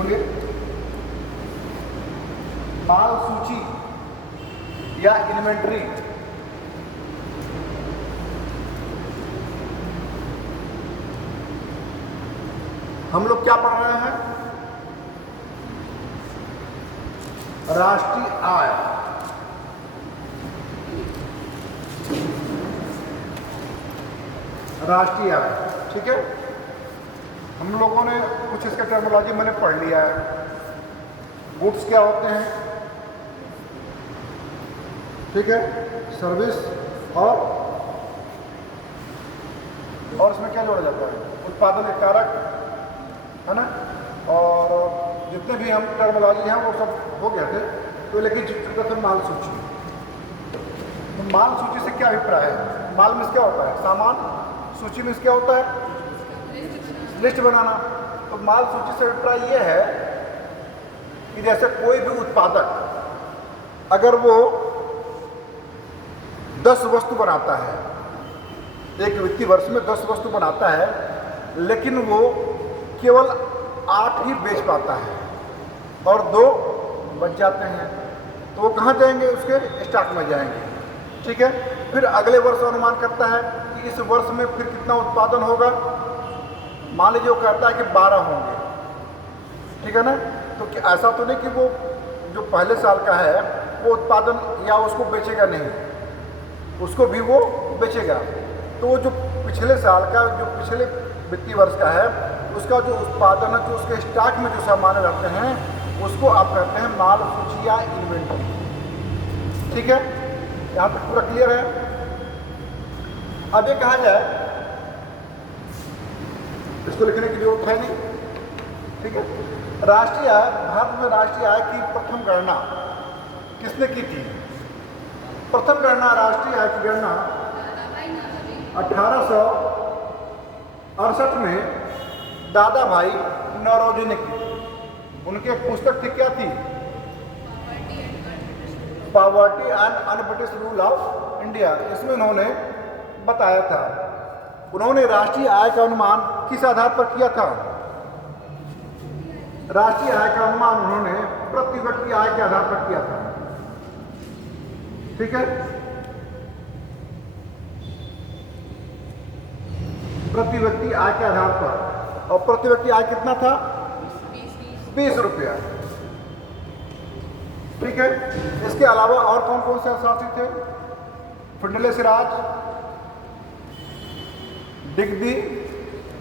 बोलिए। माल सूची या इन्वेंट्री। हम लोग क्या पढ़ रहे हैं? राष्ट्रीय आय। राष्ट्रीय आय, ठीक है। हम लोगों ने कुछ इसका टर्मिनोलॉजी मैंने पढ़ लिया है। गुड्स क्या होते हैं, ठीक है, सर्विस और इसमें क्या जोड़ा जाता है? उत्पादन के कारक, है ना। और जितने भी हम टर्मिनोलॉजी हैं वो सब हो गए थे। तो लेकिन चुका था माल सूची। तो माल सूची से क्या अभिप्राय है? माल में क्या होता है? सामान। सूची में क्या होता है? लिस्ट बनाना। तो माल सूची से अभिप्राय ये है कि जैसे कोई भी उत्पादक अगर वो 10 वस्तु बनाता है, एक वित्तीय वर्ष में 10 वस्तु बनाता है, लेकिन वो केवल 8 ही बेच पाता है और 2 बच जाते हैं, तो वो कहाँ जाएंगे? उसके स्टॉक में जाएंगे, ठीक है। फिर अगले वर्ष अनुमान करता है कि इस वर्ष में फिर कितना उत्पादन होगा। मान लीजिए वो कहता है कि 12 होंगे, ठीक है ना। तो ऐसा तो नहीं कि वो जो पहले साल का है वो उत्पादन या उसको बेचेगा नहीं, उसको भी वो बेचेगा। तो वो जो पिछले साल का, जो पिछले वित्तीय वर्ष का है, उसका जो उत्पादन है, जो उसके स्टॉक में जो सामान रहते हैं, उसको आप कहते हैं माल सूची या इन्वेंटरी, ठीक है। यहाँ तक पूरा क्लियर है। अब ये कहा जाए, इसको लिखने की जरूरत है नहीं, ठीक है। राष्ट्रीय आय, भारत में राष्ट्रीय आय की प्रथम गणना किसने की थी? प्रथम गणना, राष्ट्रीय आय की गणना 1868 में दादा भाई नौरोजी ने की। उनकी एक पुस्तक थी, क्या थी? Poverty and un-British rule of India. इसमें उन्होंने बताया था, उन्होंने राष्ट्रीय आय का अनुमान किस आधार पर किया था? राष्ट्रीय आय का अनुमान उन्होंने प्रति व्यक्ति आय के आधार पर किया था, ठीक है। प्रति व्यक्ति आय के आधार पर। और प्रति व्यक्ति आय कितना था? 20 रुपया, ठीक है। इसके अलावा और कौन कौन से अर्थशास्त्री थे? फिंडले सिराज, डिग्बी,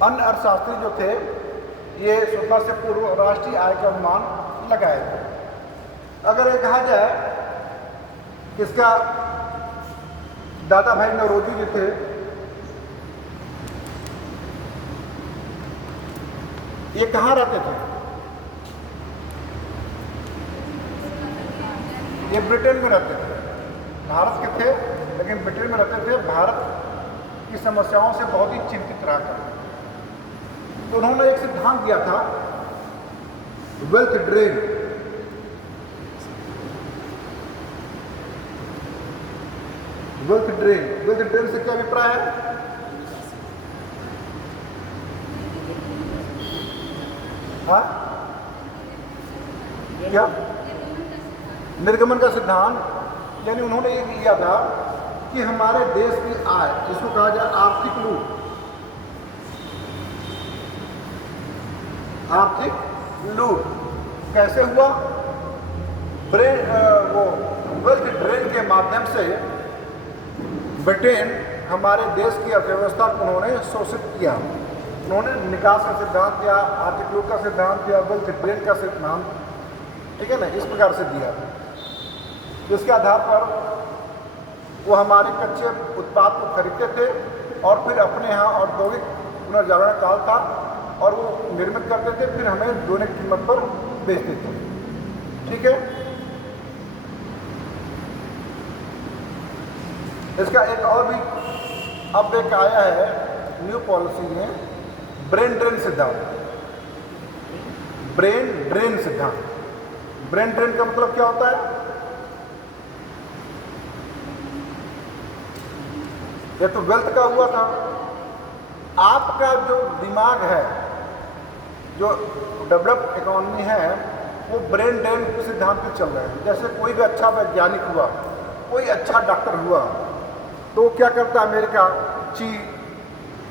अन्य अर्थशास्त्री जो थे, ये स्वतंत्रता से पूर्व राष्ट्रीय आय का अनुमान लगाए थे। अगर ये कहा जाए इसका दादा भाई नौरोजी जो थे, ये कहाँ रहते थे? ये ब्रिटेन में रहते थे। भारत के थे लेकिन ब्रिटेन में रहते थे। भारत की समस्याओं से बहुत ही चिंतित रहा करते। तो उन्होंने एक सिद्धांत दिया था, वेल्थ ड्रेन। वेल्थ ड्रेन से क्या अभिप्राय है? हाँ, क्या? निर्गमन का सिद्धांत। यानी उन्होंने ये किया था कि हमारे देश की आय, जिसको कहा जाए आर्थिक लूट, आर्थिक लूट कैसे हुआ? वो वेल्थ ड्रेन के माध्यम से ब्रिटेन हमारे देश की अर्थव्यवस्था को उन्होंने शोषित किया। उन्होंने निकास का सिद्धांत दिया, आर्थिक लूट का सिद्धांत दिया, वेल्थ ड्रेन का सिद्धांत, ठीक है ना, इस प्रकार से दिया, जिसके आधार पर वो हमारे कच्चे उत्पाद को खरीदते थे और फिर अपने यहाँ औद्योगिक पुनर्जागरण काल था और वो निर्मित करते थे, फिर हमें दोने कीमत पर बेचते थे, ठीक है। इसका एक और भी अब एक आया है न्यू पॉलिसी में, ब्रेन ड्रेन सिद्धांत। ब्रेन ड्रेन सिद्धांत। ब्रेन ड्रेन का मतलब क्या होता है? ये तो वेल्थ का हुआ था। आपका जो दिमाग है जो डेवलप्ड इकोनॉमी है वो ब्रेन ड्रेन सिद्धांत पे चल रहे हैं। जैसे कोई भी अच्छा वैज्ञानिक हुआ, कोई अच्छा डॉक्टर हुआ, तो वो क्या करता है, अमेरिका, चीन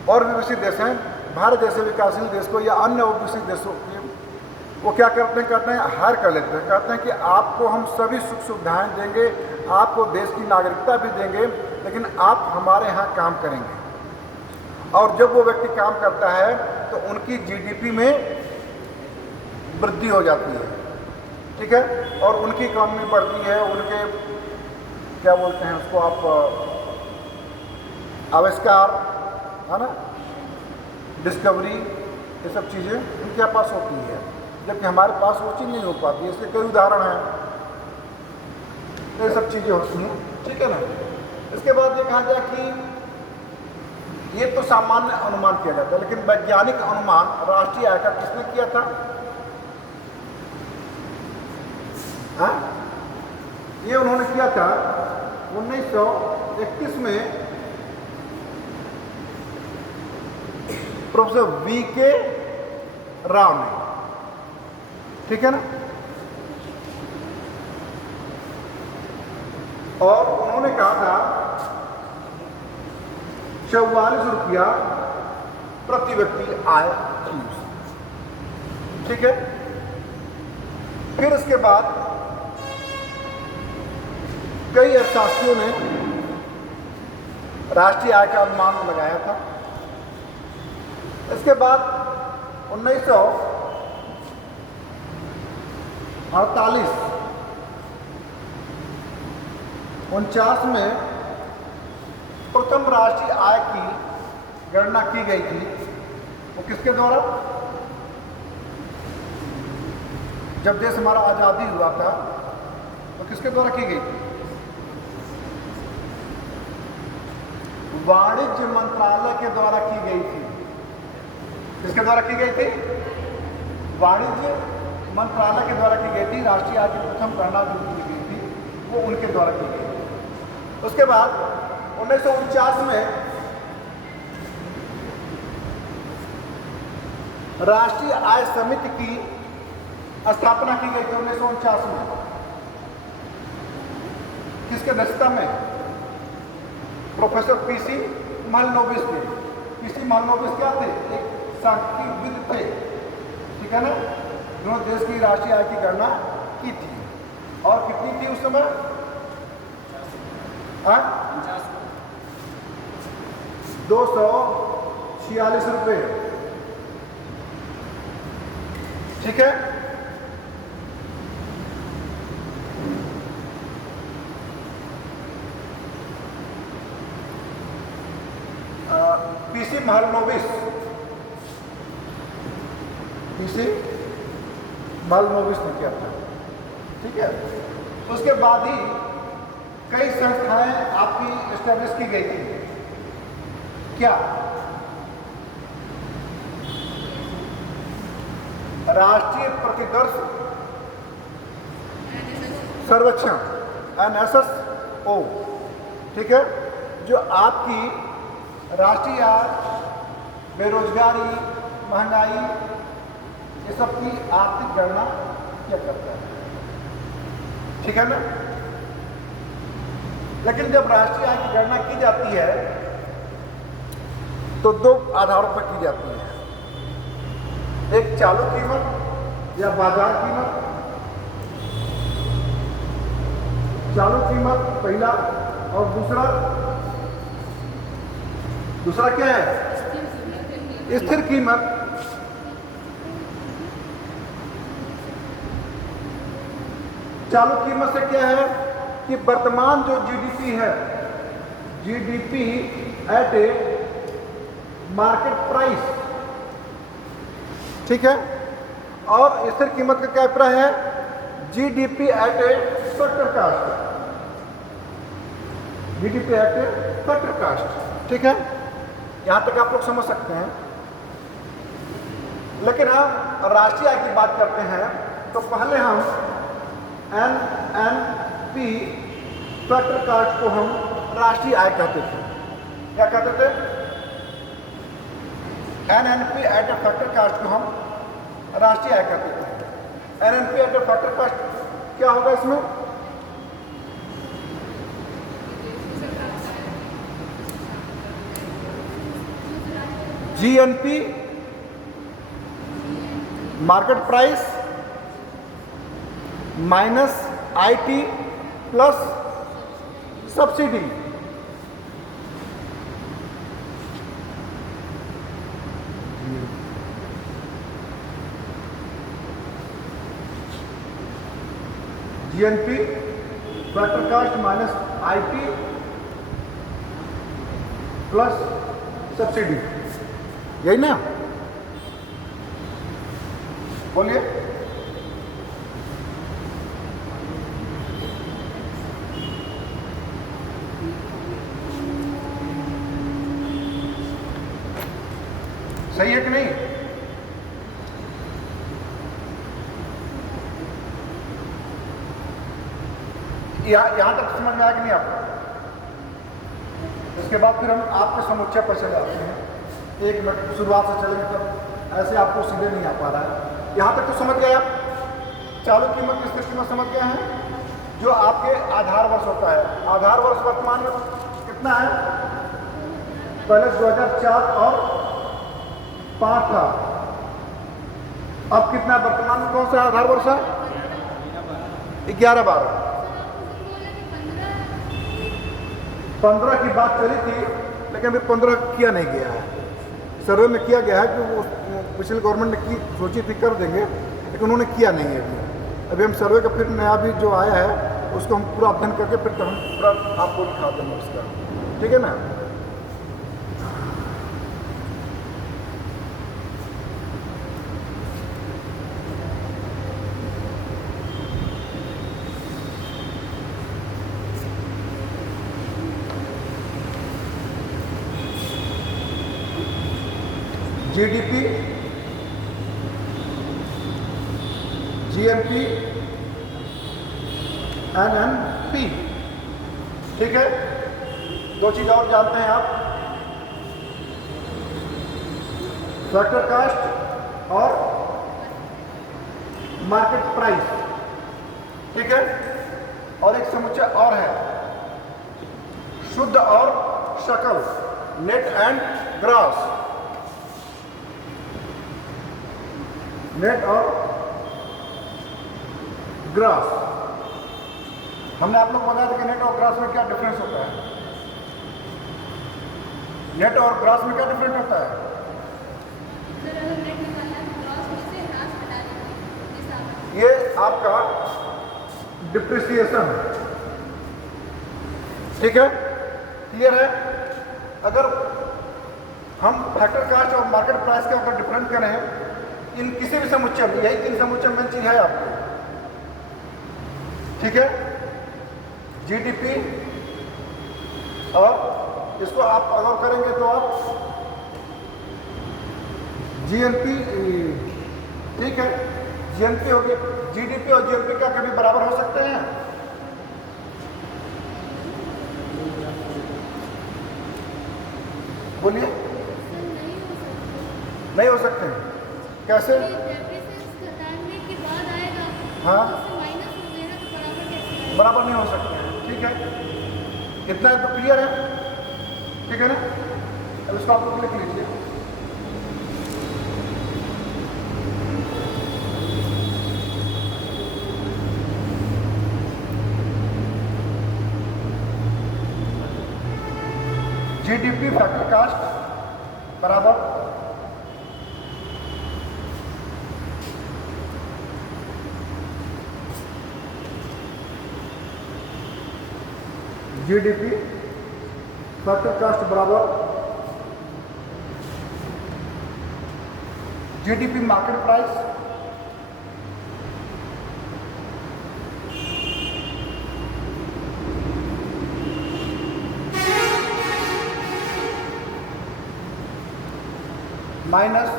और भी विकसित देश हैं, भारत जैसे विकासशील देश को या अन्य विकसित देशों के, वो क्या करते हैं हायर कर लेते हैं, कहते हैं कि आपको हम सभी सुख सुविधाएँ देंगे, आपको देश की नागरिकता भी देंगे, लेकिन आप हमारे यहाँ काम करेंगे। और जब वो व्यक्ति काम करता है तो उनकी जीडीपी में वृद्धि हो जाती है, ठीक है, और उनकी इकॉनमी बढ़ती है, उनके क्या बोलते हैं उसको आप, आविष्कार है ना, डिस्कवरी, ये सब चीज़ें उनके पास होती है, जबकि हमारे पास वो चीज़ नहीं हो पाती है। इसके कई उदाहरण हैं, ये सब चीज़ें होती हैं, ठीक है ना। इसके बाद ये कहा जाए कि ये तो सामान्य अनुमान किया जाता है, लेकिन वैज्ञानिक अनुमान राष्ट्रीय आय का किसने किया था? हाँ, ये उन्होंने किया था 1931 में प्रोफेसर वी.के. राव ने, ठीक है ना। और उन्होंने कहा था 44 रुपया प्रति व्यक्ति आय थी, ठीक है। फिर इसके बाद कई अर्थशास्त्रियों ने राष्ट्रीय आय का अनुमान लगाया था। इसके बाद 1949 में प्रथम राष्ट्रीय आय की गणना की गई थी। वो किसके द्वारा? जब देश हमारा आज़ादी हुआ था तो किसके द्वारा की गई थी? वाणिज्य मंत्रालय के द्वारा की गई थी। किसके द्वारा की गई थी? वाणिज्य मंत्रालय के द्वारा की गई थी। राष्ट्रीय आय की प्रथम गणना जो की गई थी वो उनके द्वारा की गई थी। उसके बाद 1949 में राष्ट्रीय आय समिति की स्थापना की गई थी 1949 में। किसके अध्यक्षता में? प्रोफेसर पीसी महलनोबिस थे। पीसी महलनोबिस क्या थे? एक सांख्यिकीविद थे, ठीक है ना, जिन्होंने देश की राष्ट्रीय आय की गणना की थी। और कितनी थी उस समय? 246 रुपये, ठीक है। पीसी महलनोबिस ने किया था, ठीक है। उसके बाद ही कई संस्थाएं आपकी एस्टेब्लिश की गई थी। क्या? राष्ट्रीय प्रतिदर्श सर्वेक्षण, NSSO, ठीक है, जो आपकी राष्ट्रीय आय, बेरोजगारी, महंगाई, ये सब की आर्थिक गणना किया करता है, ठीक है ना। लेकिन जब राष्ट्रीय आय की गणना की जाती है तो दो आधारों पर की जाती है। एक चालू कीमत या बाजार कीमत। चालू कीमत पहला, और दूसरा क्या है? स्थिर कीमत। चालू कीमत से क्या है कि वर्तमान जो जीडीपी है, GDP at a market price, ठीक है। और स्थिर कीमत का क्या अभिप्राय है? GDP at a factor cost, GDP at a factor cost, ठीक है। यहां तक आप लोग समझ सकते हैं। लेकिन हम राष्ट्रीय आय की बात करते हैं तो पहले हम NNP फैक्टर कास्ट को हम राष्ट्रीय आय कहते थे। क्या कहते थे? NNP eight a factor cast को हम राष्ट्रीय आय कर देते हैं। एनएनपी एट फैक्टर कास्ट क्या होगा इसमें? GNP market price minus IT plus subsidy. GNP factor cost minus IT plus subsidy, यही ना? बोलिए। सही है कि नहीं? यहां तक समझ में आया कि नहीं आपको? इसके बाद फिर हम आपके समुच्चय पर चले आते हैं। एक मिनट शुरुआत से चलेंगे, तब ऐसे आपको सीधे नहीं आ पा रहा है। यहाँ तक तो समझ गए आप? चालू कीमत की स्थिति में समझ गए हैं? जो आपके आधार वर्ष होता है, आधार वर्ष वर्तमान में कितना है? पहले 2004 और 5 था, अब कितना वर्तमान में? कौन सा आधार वर्ष है? 11-12। 15 की बात चली थी, लेकिन अभी 15 किया नहीं गया है। सर्वे में किया गया है कि वो पिछली गवर्नमेंट ने की सोची थी कर देंगे, लेकिन उन्होंने किया नहीं है अभी हम सर्वे का फिर नया भी जो आया है उसको हम पूरा अध्ययन करके फिर हम पूरा आपको दिखा देंगे उसका, ठीक है ना? जीडीपी, जीएनपी, एनएनपी, ठीक है? दो चीज और जानते हैं आप, फैक्टर कास्ट और मार्केट प्राइस, ठीक है? और एक समुच्चय और है, शुद्ध और शकल, नेट एंड ग्रॉस। नेट और ग्रास। हमने आप लोग बताया था कि नेट और ग्रास में क्या डिफरेंस होता है? नेट और ग्रास में क्या डिफरेंस होता है? ये आपका डिप्रिसिएशन, ठीक है? क्लियर है? अगर हम फैक्टर कास्ट और मार्केट प्राइस के अगर डिफरेंस करें इन किसी भी समुच्चय में, यही 3 समुच्चय में चीज है आपको, ठीक है? जीडीपी, और इसको आप अगर करेंगे तो आप जीएनपी, ठीक है? जीएनपी होगी। जीडीपी और जीएनपी क्या कभी बराबर हो सकते हैं? बोलिए। नहीं हो सकते हैं। कैसे? हाँ, बराबर नहीं हो सकते, ठीक है? इतना तो क्लियर है, ठीक है ना? अब इसको आप लोग लिख लीजिए। जीडीपी फैक्टर कास्ट बराबर जीडीपी फैक्टर कास्ट बराबर GDP market price minus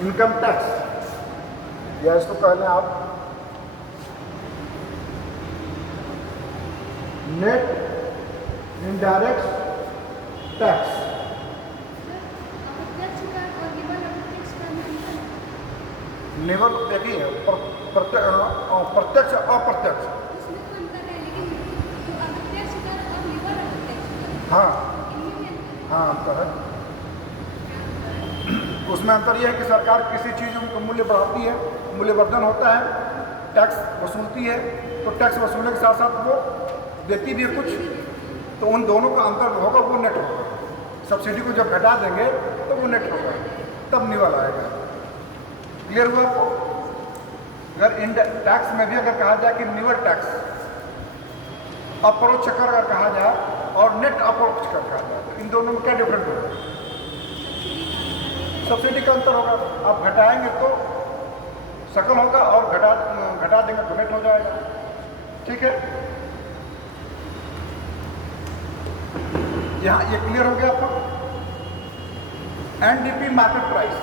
income tax, या इसको कहने आप नेट इनडायरेक्ट टैक्स। निवल देखिए प्रत्यक्ष अप्रत्यक्ष। हाँ हाँ अंतर है। उसमें अंतर यह है कि सरकार किसी चीज़ का मूल्य बढ़ाती है, मूल्यवर्धन होता है, टैक्स वसूलती है, तो टैक्स वसूलने के साथ साथ वो देती भी है कुछ, तो उन दोनों का अंतर होगा वो नेट होगा। सब्सिडी को जब घटा देंगे तो वो नेट होगा, तब निवल आएगा। क्लियर हुआ आपको? अगर इन टैक्स में भी अगर कहा जाए कि निवल टैक्स अप्रोच कर अगर कहा जाए और नेट अप्रोच कर कहा जाए, तो इन दोनों में क्या डिफरेंस होगा? सब्सिडी का अंतर होगा। आप घटाएंगे तो सकल होगा और घटा देंगे तो नेट हो जाएगा। ठीक है, यहाँ ये क्लियर हो गया आपको? NDP market price,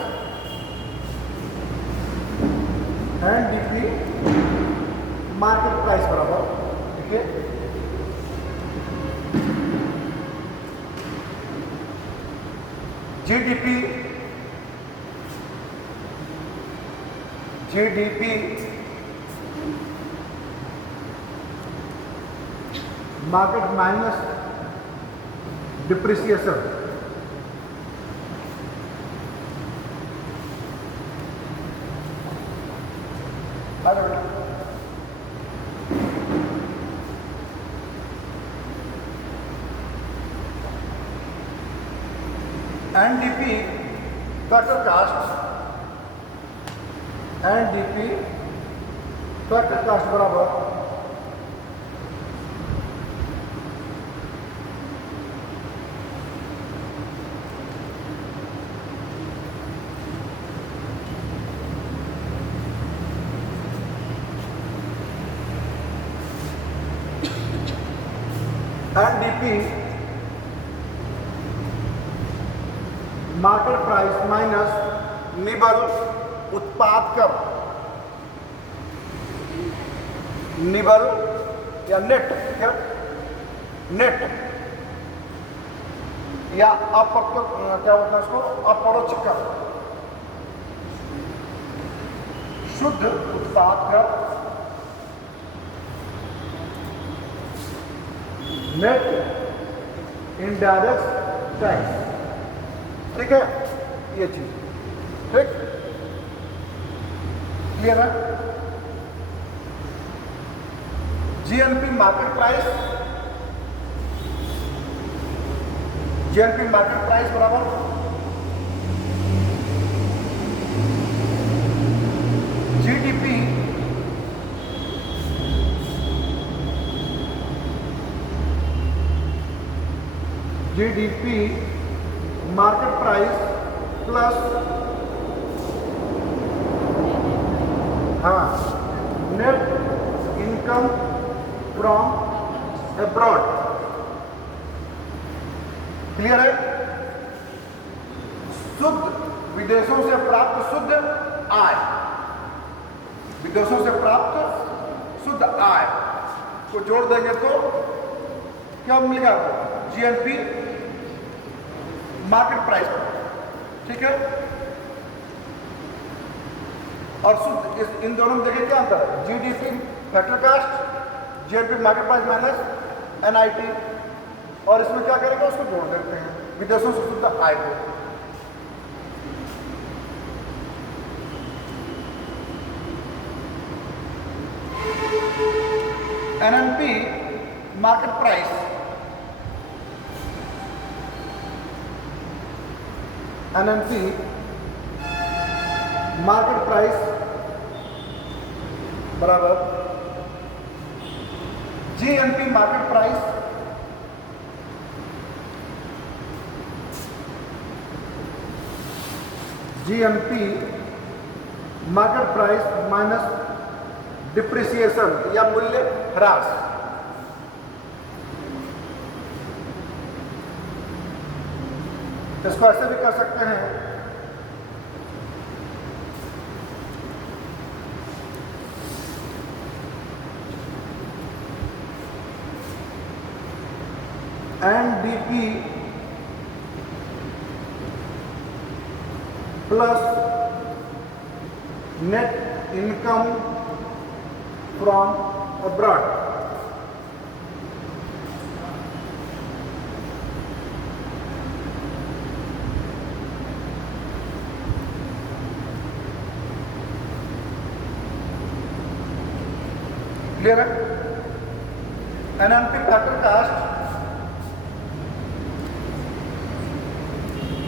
NDP market price बराबर, ठीक है, GDP market minus depreciation, NDP factor cost, NDP factor cost बराबर एनडीपी मार्केट प्राइस माइनस निबल उत्पाद कर, निबल या नेट, क्या नेट या क्या होता है उसको, अपरोक्ष कर, शुद्ध उत्पाद कर, नेट इनडायरेक्ट टैक्स। ठीक है, ये चीज ठीक क्लियर है? GNP market price, GNP market price बराबर GDP market price plus net income from abroad. Clear है? शुद्ध विदेशों से प्राप्त शुद्ध आय, विदेशों से प्राप्त शुद्ध आय को जोड़ देंगे तो क्या मिलेगा? GNP market price. ठीक है, और शुद्ध इन दोनों में देखिए क्या अंतर है? GDP factor cost, GNP market price minus NIT, और इसमें क्या करेंगे? उसको जोड़ देते हैं विदेशों से शुद्ध आय को। NNP market price, NNP market price बराबर GNP market price minus depreciation या मूल्य ह्रास। इसको ऐसे भी कर सकते हैं, NDP plus net income from abroad. Clear है? NNP factor cost,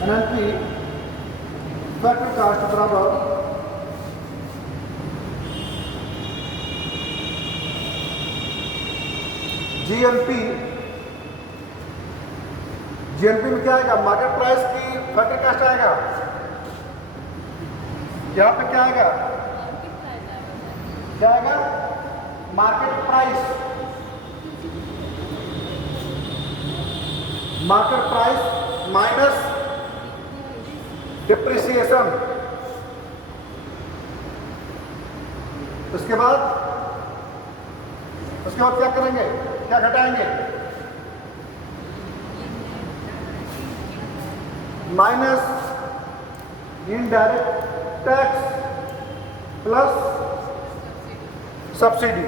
NNP factor cost बराबर जीएनपी। जीएनपी में क्या आएगा? मार्केट प्राइस की फैक्टर कास्ट आएगा। यहाँ पे क्या आएगा? क्या आएगा? Market price. Market price minus depreciation. उसके बाद क्या करेंगे? क्या घटाएंगे? Minus indirect tax plus subsidy.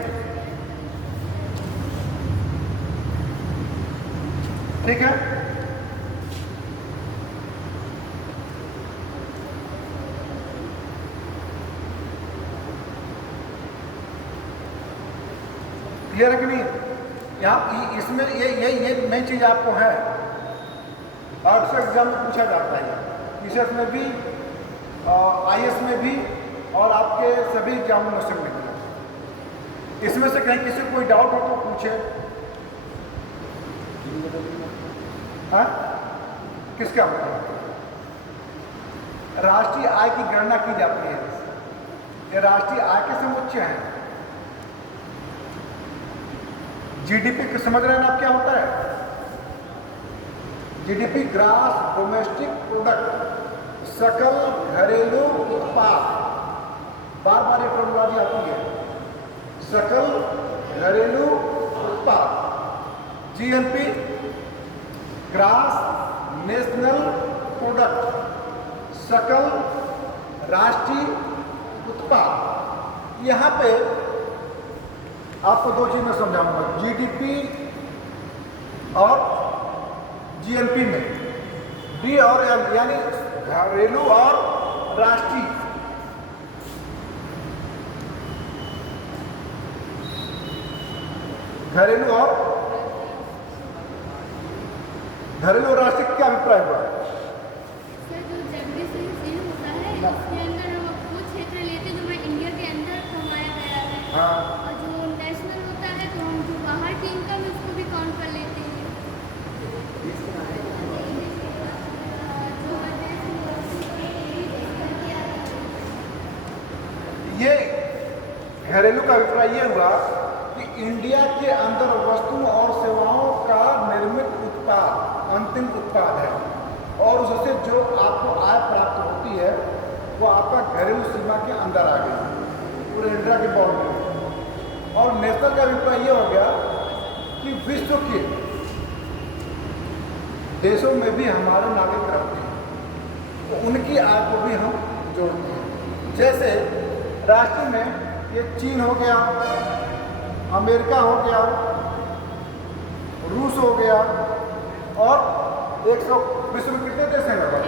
ठीक है? क्लियर है कि नहीं? यहाँ इसमें ये नई चीज आपको है और इससे एग्जाम में पूछा जाता है, टीचर्स में भी, आईएएस में भी और आपके सभी एग्जामिनेशन में भी। इसमें से कहीं किसी को कोई डाउट हो तो पूछे। हाँ? किसका मतलब? राष्ट्रीय आय की गणना की जाती है। ये राष्ट्रीय आय के समुच्चय हैं। जीडीपी समझ रहे हैं आप क्या होता है? जीडीपी ग्रास डोमेस्टिक प्रोडक्ट, सकल घरेलू उत्पाद। बार बार एक टर्मिनोलॉजी आती है, सकल घरेलू उत्पाद। जीएनपी ग्रास नेशनल प्रोडक्ट, सकल राष्ट्रीय उत्पाद। यहाँ पे आपको दो चीज में समझाऊंगा, जीडीपी और जीएनपी में डी और एल यानी घरेलू और राष्ट्रीय। घरेलू और राष्ट्रीय क्या अभिप्राय हुआ? सर जो जगदीश होता है उसके अंदर हम वो क्षेत्र लेते जो मैं इंडिया के अंदर कमाया गया है। हाँ। और जो नेशनल होता है तो हम जो बाहर की इनकम है उसको भी काउंट कर लेते हैं। ये घरेलू का अभिप्राय ये हुआ कि इंडिया के अंदर वस्तुओं और सेवाओं का निर्मित उत्पाद अंतिम उत्पाद है और उससे जो आपको आय प्राप्त होती है वो आपका घरेलू सीमा के अंदर आ गई, पूरे इंडिया के बाउंड्री। और नेशनल का अभिप्राय ये हो गया कि विश्व के देशों में भी हमारे नागरिक रहते हैं तो उनकी आय को भी हम जोड़ते हैं। जैसे राष्ट्रीय में ये चीन हो गया, अमेरिका हो गया, रूस हो गया और 100 विश्व में कितने देश हैं लगभग?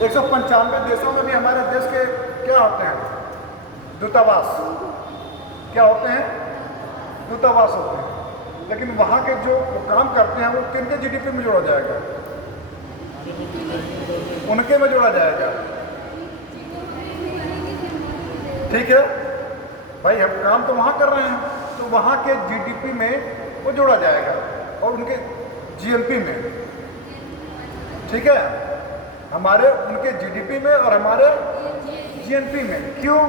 195 देशों में भी हमारे देश के क्या होते हैं? दूतावास। क्या होते हैं? दूतावास होते हैं। लेकिन वहाँ के जो काम करते हैं वो किनके जीडीपी में जोड़ा जाएगा? उनके में जोड़ा जाएगा। ठीक है भाई, हम काम तो वहाँ कर रहे हैं तो वहाँ के जीडीपी में वो जोड़ा जाएगा और उनके जीएनपी में। ठीक है, हमारे उनके जीडीपी में और हमारे जीएनपी में। क्यों?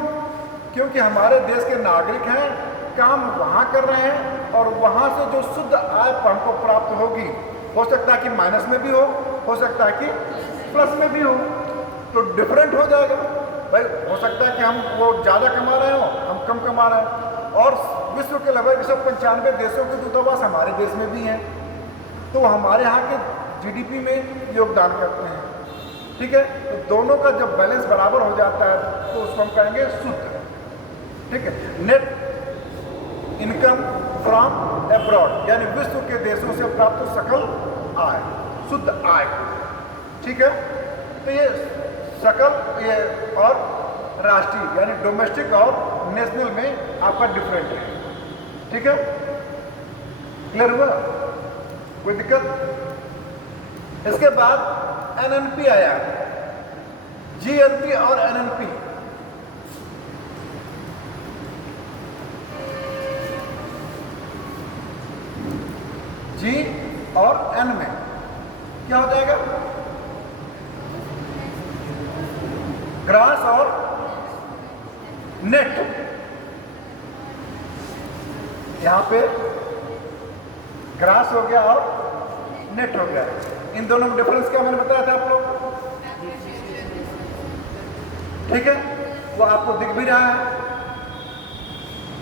क्योंकि हमारे देश के नागरिक हैं, काम वहाँ कर रहे हैं और वहाँ से जो शुद्ध आय हमको प्राप्त होगी, हो सकता है कि माइनस में भी हो सकता है कि प्लस में भी हो, तो डिफरेंट हो जाएगा। भाई हो सकता है कि हम वो ज़्यादा कमा रहे हो, हम कम कमा रहे हैं। और विश्व के लगभग 195 देशों के दूतावास हमारे देश में भी हैं, तो हमारे यहाँ के जीडीपी में योगदान करते हैं। ठीक है, तो दोनों का जब बैलेंस बराबर हो जाता है तो उसको हम कहेंगे शुद्ध। ठीक है, नेट इनकम फ्रॉम एब्रॉड, यानी विश्व के देशों से प्राप्त सकल आय, शुद्ध आय। ठीक है, तो ये सकल ये और राष्ट्रीय यानी डोमेस्टिक और नेशनल में आपका डिफरेंट है। ठीक है, क्लियर हुआ? कोई दिक्कत? इसके बाद एनएनपी आया, जीएनपी और एनएनपी। जी और एन में क्या हो जाएगा? ग्रास और नेट। यहां पे ग्रास हो गया और नेट हो गया। इन दोनों में डिफरेंस क्या मैंने बताया था आप लोग? ठीक है, वो आपको दिख भी रहा है।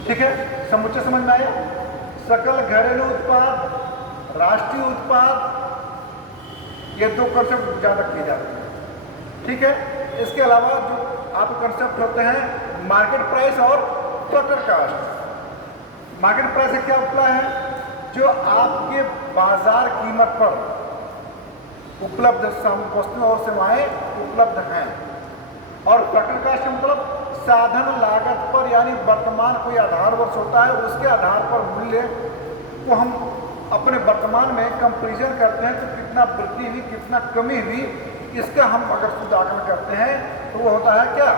ठीक है, समुच्चय समझ में आया? सकल घरेलू उत्पाद, राष्ट्रीय उत्पाद, ये दो कंसेप्ट ज्यादा किए जाते हैं। ठीक है, इसके अलावा जो आपके कंसेप्ट होते हैं मार्केट प्राइस और टोटल कास्ट। मार्केट प्राइस क्या होता है? जो आपके बाजार कीमत पर उपलब्ध वस्तुएं और सेवाएं उपलब्ध हैं। और टोटल कास्ट मतलब साधन लागत पर, यानी वर्तमान कोई आधार वर्ष होता है, उसके आधार पर मूल्य को हम अपने वर्तमान में कंपेरिजन करते हैं, तो कितना वृद्धि हुई, कितना कमी हुई, इसका हम अगर शुद्ध आकलन करते हैं तो वो होता है क्या?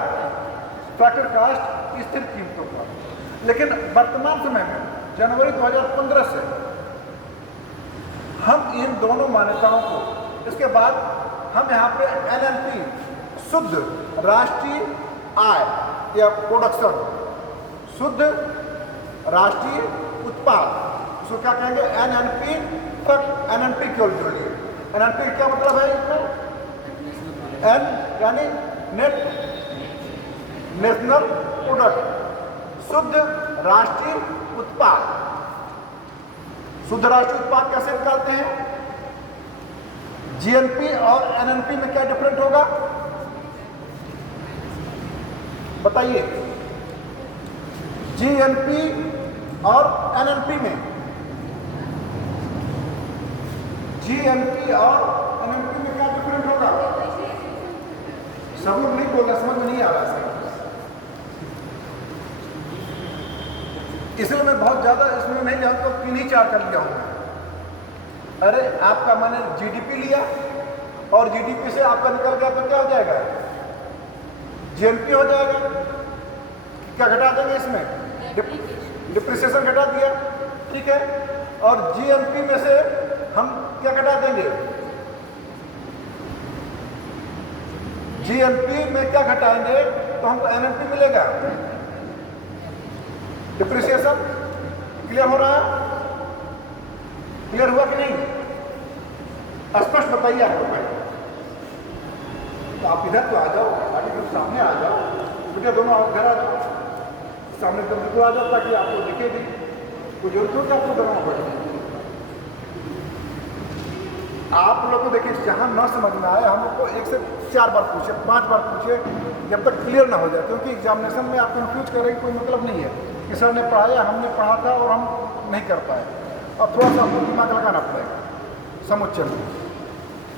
टोटल कास्ट, स्थिर कीमतों पर। लेकिन वर्तमान समय में जनवरी 2015 से हम इन दोनों मान्यताओं को, इसके बाद हम यहाँ पे एनएनपी, शुद्ध राष्ट्रीय आय या प्रोडक्शन, शुद्ध राष्ट्रीय उत्पाद, उसको क्या कहेंगे? एनएनपी तक एनएनपी क्यों जोड़िए? एनएनपी क्या मतलब है इसमें? एन यानी नेट नेशनल प्रोडक्ट, शुद्ध राष्ट्रीय उत्पाद। शुद्ध राष्ट्रीय उत्पाद कैसे निकालते हैं? जीएनपी और एनएनपी में क्या डिफरेंट होगा बताइए? जीएनपी और एनएनपी में, जीएनपी और एनएनपी में क्या डिफरेंट होगा? सब लोग नहीं बोल रहे, समझ में नहीं आ रहा है। इसलिए मैं बहुत ज्यादा इसमें नहीं जानता, 3 ही 4 कर लिया हूं। अरे आपका मैंने जीडीपी लिया और जीडीपी से आपका निकल गया तो क्या हो जाएगा? जीएनपी हो जाएगा। क्या घटा देंगे इसमें? डिप्रिसिएशन घटा दिया। ठीक है, और जीएनपी में से हम क्या घटा देंगे? जीएनपी में क्या घटाएंगे तो हमको एनएनपी मिलेगा, डिप्रिसिएशन। क्लियर हो रहा है? क्लियर हुआ कि नहीं? स्पष्ट बताइए आपको भाई। तो आप इधर तो आ जाओ, आगे तो सामने आ जाओ, बेटा दोनों घर आ जाओ, सामने तो बिल्कुल आ जाओ ताकि आपको दिखे भी। कोई जरूरत हो कि आपको दोनों बैठे। आप लोग को देखिए, जहाँ न समझ में आए हम लोग को 1 से 4 बार पूछे, 5 बार पूछे, जब तक क्लियर ना हो जाए। क्योंकि एग्जामिनेशन में आप कंफ्यूज करेंगे, कोई मतलब नहीं है कि सर ने पढ़ाया, हमने पढ़ा था और हम नहीं कर पाए। अब थोड़ा सा आपको दिमाग लगाना पड़ेगा समुच्चय में।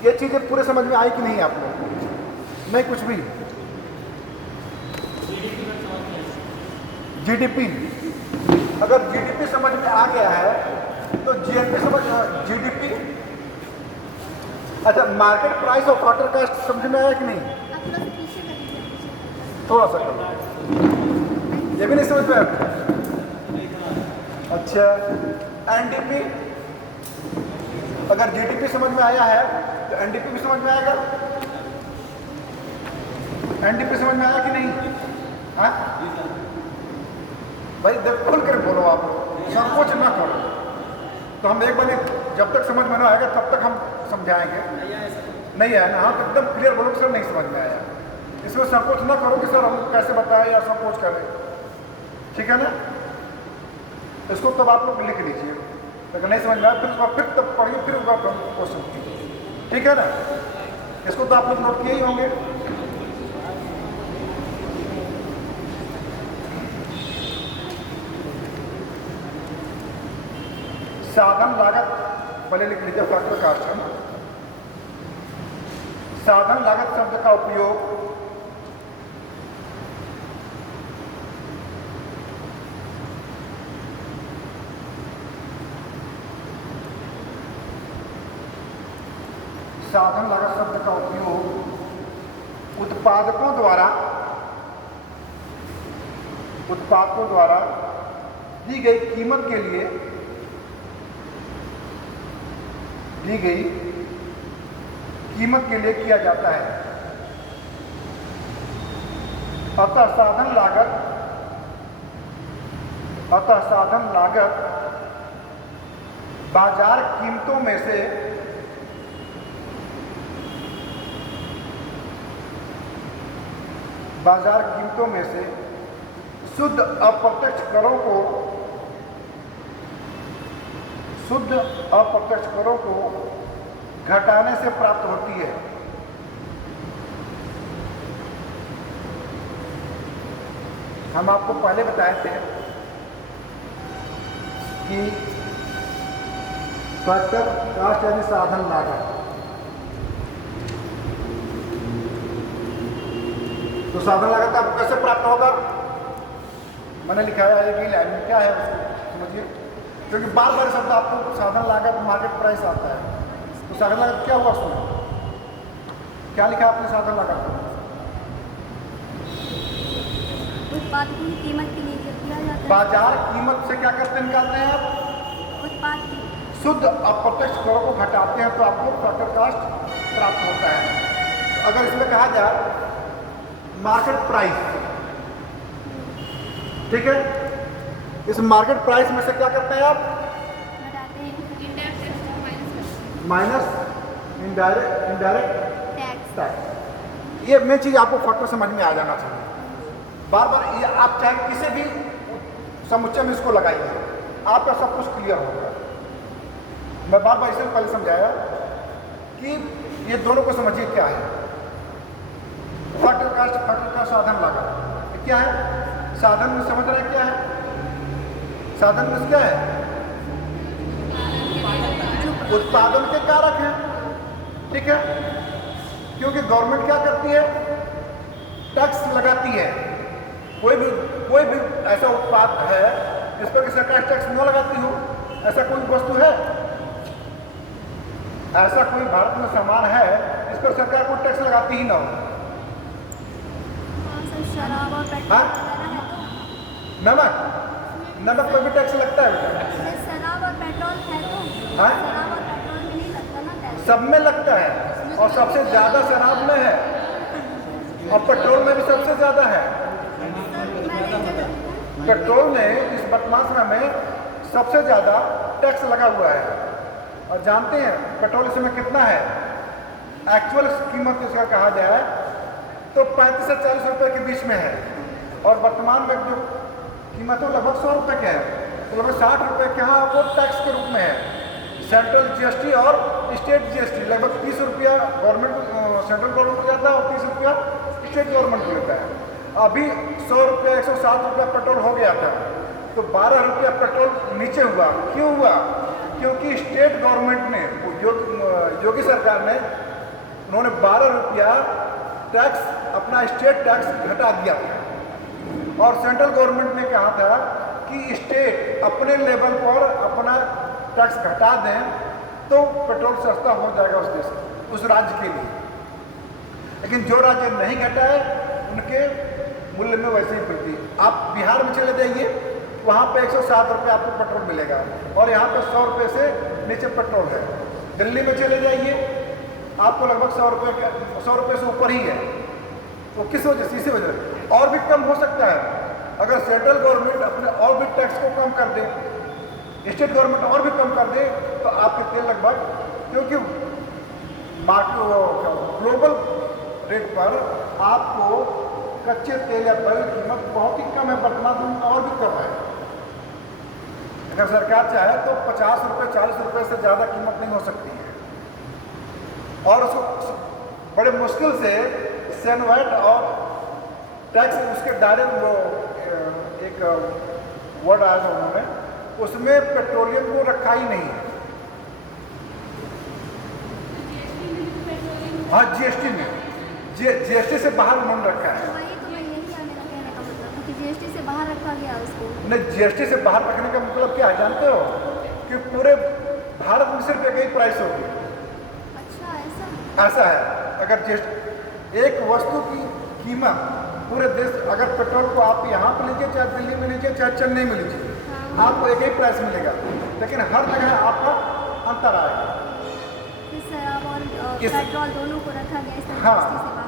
ये चीज़ें पूरे समझ में आई कि नहीं आप लोग? नहीं कुछ भी। जीडीपी, अगर जीडीपी समझ में आ गया है तो जीएनपी समझ, जीडीपी। अच्छा, मार्केट प्राइस और टोटल कास्ट समझ में आया कि नहीं? थोड़ा सा करो, ये भी नहीं समझ में आया। अच्छा, एनडीपी, अगर जीडीपी समझ में आया है तो एनडीपी भी समझ में आएगा। एनडीपी समझ में आया कि नहीं? हाँ भाई, देख खुल कर बोलो, आप संकोच ना करो। तो हम एक बार जब तक समझ में ना आएगा तब तक हम समझाएंगे। नहीं आया ना? हाँ, तो एकदम क्लियर बोलो सर नहीं समझ में आया। इस इसमें संकोच न करो कि सर हम कैसे बताएं या संकोच करें, ठीक है ना। इसको तब आप लोग लिख लीजिए, अगर नहीं समझ में आया फिर तब पढ़िए, फिर उसका क्वेश्चन कीजिए, ठीक है ना। इसको तो आप लोग नोट किए ही होंगे। साधन लागत पहले लिख लीजिए, फैक्टर कास्ट है ना। साधन लागत शब्द का उपयोग साधन लागत शब्द का उपयोग उत्पादकों द्वारा दी गई कीमत के लिए किया जाता है। अतः साधन लागत बाजार कीमतों में से शुद्ध अप्रत्यक्ष करों को घटाने से प्राप्त होती है। हम आपको पहले बताए थे कि फैक्टर कास्ट यानी साधन लागत, तो साधन लागत आपको कैसे प्राप्त होगा, मैंने लिखा है एक लाइन में, क्या है उसको समझिए, क्योंकि बार बार शब्द आपको साधन लागत मार्केट प्राइस आता है। तो साधन लागत क्या हुआ, उसमें क्या लिखा आपने साधन लागत? उत्पाद की कीमत के लिए किया जाता है। बाजार कीमत से क्या करते निकालते हैं आप? उत्पाद की शुद्ध अप्रत्यक्ष करों को घटाते हैं तो आपको फैक्टर कास्ट प्राप्त होता है। अगर इसमें कहा जाए मार्केट प्राइस, ठीक है, इस मार्केट प्राइस में से क्या करते हैं आप? घटाते हैं, इनडायरेक्ट टैक्स को माइनस इनडायरेक्ट टैक्स। ये मेन चीज आपको फैक्टर समझ में आ जाना चाहिए। बार बार ये आप चाहे किसी भी समुच्चय में इसको लगाइए, आपका सब कुछ क्लियर होगा। मैं बार बार इससे पहले समझाया कि ये दोनों को समझिए क्या है। फैक्टर का साधन लागत क्या है? साधन में समझ रहे क्या है? साधन में क्या है? उत्पादन के कारक हैं, ठीक है, क्योंकि गवर्नमेंट क्या करती है? टैक्स लगाती है। कोई भी ऐसा उत्पाद है जिस पर कि सरकार टैक्स न लगाती हो, ऐसा कोई वस्तु है? ऐसा कोई भारत में सामान है जिस पर सरकार को टैक्स लगाती ही ना हो? शराब और हाँ? पेट्रोल नमक पर भी टैक्स लगता है बेटा। शराब और पेट्रोल है तो हाँ? शराब और पेट्रोल में नहीं लगता ना टैक्स। सब में लगता है, और सबसे ज्यादा शराब में है, और पेट्रोल में भी सबसे ज्यादा है। पेट्रोल में इस वर्तमान समय में सबसे ज्यादा टैक्स लगा हुआ है। और जानते हैं पेट्रोल इस समय कितना है? एक्चुअल कीमत इसका कहा जाए तो 35 से 40 रुपए के बीच में है, और वर्तमान में जो कीमत है लगभग 100 रुपए के है, तो लगभग 60 रुपए के यहाँ वो टैक्स के रूप में है। सेंट्रल जीएसटी और स्टेट जीएसटी लगभग 30 रुपया गवर्नमेंट सेंट्रल गवर्नमेंट को जाता है और 30 रुपया स्टेट गवर्नमेंट को लेता है। अभी 100 रुपया 107 रुपया पेट्रोल हो गया था, तो 12 रुपया पेट्रोल नीचे हुआ। क्यों हुआ? क्योंकि स्टेट गवर्नमेंट ने, योगी सरकार ने, उन्होंने 12 रुपया टैक्स, अपना स्टेट टैक्स घटा दिया था, और सेंट्रल गवर्नमेंट ने कहा था कि स्टेट अपने लेवल पर अपना टैक्स घटा दें तो पेट्रोल सस्ता हो जाएगा उस देश, उस राज्य के लिए। लेकिन जो राज्य नहीं घटाए उनके मूल्य में वैसे ही वृद्धि। आप बिहार में चले जाइए, वहाँ पे 107 रुपये आपको पेट्रोल मिलेगा, और यहाँ पे 100 रुपये से नीचे पेट्रोल है। दिल्ली में चले जाइए, आपको लगभग 100 रुपये से ऊपर ही है। तो किस वजह से? इसी वजह से। और भी कम हो सकता है अगर सेंट्रल गवर्नमेंट अपने और भी टैक्स को कम कर दे, स्टेट गवर्नमेंट और भी कम कर दे, तो आपके तेल लगभग, क्योंकि ग्लोबल रेट पर आपको कच्चे तेल या बैल की कीमत बहुत ही कम है, वर्तमान में और भी कम है। अगर सरकार चाहे तो 50 रुपये 40 रुपये से ज़्यादा कीमत नहीं हो सकती है। और उसको बड़े मुश्किल से सैनवाइट और टैक्स उसके डायरेक्ट वो एक वर्ड आया था उन्होंने, उसमें पेट्रोलियम को रखा ही नहीं है। हाँ, जीएसटी में जीएसटी से बाहर उन्होंने रखा है। वही तो मैं यही है, मेरा कहने का मतलब कि जीएसटी से बाहर रखा गया उसको। नहीं, जीएसटी से बाहर रखने का मतलब क्या है जानते हो? कि पूरे भारत में सिर्फ एक ही प्राइस होगी। अच्छा, ऐसा है। अगर जीएसटी एक वस्तु की कीमत पूरे देश, अगर पेट्रोल को आप यहाँ पे लीजिए, चाहे दिल्ली में लीजिए, चाहे चेन्नई में लीजिए, आपको एक ही प्राइस मिलेगा, लेकिन हर जगह आपका अंतर आएगा। शराब और पेट्रोल दोनों को रखा गया इस हाँ,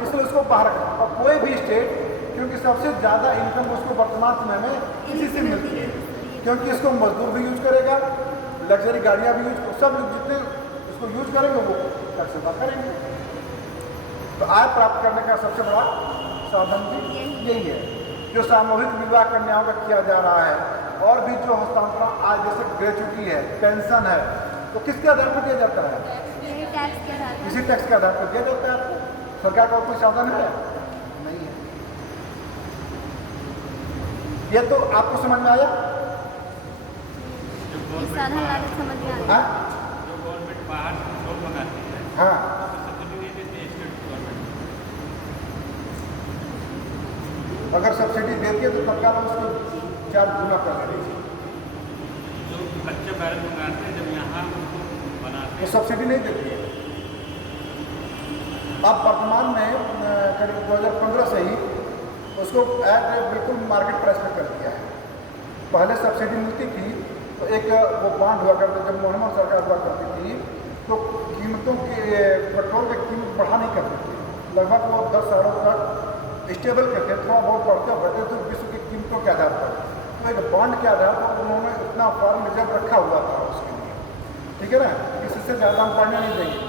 इसलिए उसको बाहर रखा। और कोई भी स्टेट, क्योंकि सबसे ज़्यादा इनकम उसको वर्तमान समय में इसी से मिलती है, क्योंकि इसको मजदूर भी यूज करेगा, लग्जरी गाड़ियाँ भी यूज, सब लोग जितने इसको यूज करेंगे वो टैक्स अदा करेंगे। तो आय प्राप्त करने का सबसे बड़ा साधन भी यही है। जो सामूहिक विवाह कन्याओं का किया जा रहा है, और भी जो हस्तांतरण आज जैसे ग्रेच्युटी है, पेंशन है, तो किसके आधार पर दिया जाता है? टैक्स के आधार पर। इसी टैक्स के आधार पर दिया जाता है आपको। सरकार का कोई साधन है? नहीं है। ये तो आपको समझ में आया? इस साधन लागत समझ में आ गया। हाँ, जो गवर्नमेंट बाहर से पेट्रोल मंगाती है, हाँ, तो सब्सिडी नहीं देती है स्टेट गवर्नमेंट। अगर सब्सिडी देती है तो सरकार उसको 4 गुना कर देती है। जो कच्चे बैरल मंगाते हैं, जब यहाँ उसको बनाते वो हैं सब्सिडी नहीं देती है। अब वर्तमान में करीब 2015 से ही उसको बिल्कुल मार्केट प्राइस पे कर दिया है। पहले सब्सिडी मिलती थी तो एक वो बांड हुआ करते, जब मनमोहन सरकार हुआ करती थी तो कीमतों की, पेट्रोल की कीमत बढ़ा नहीं करती थी, लगभग वो 10 सालों तक स्टेबल करते, थोड़ा बहुत बढ़ते बढ़ते तो विश्व की कीमतों के आधार पर, तो एक बॉन्ड के आधार पर उन्होंने इतना फॉर्म रिजर्व रखा हुआ था उसके लिए, ठीक है ना, इससे ज़्यादा हम बढ़ने नहीं देंगे।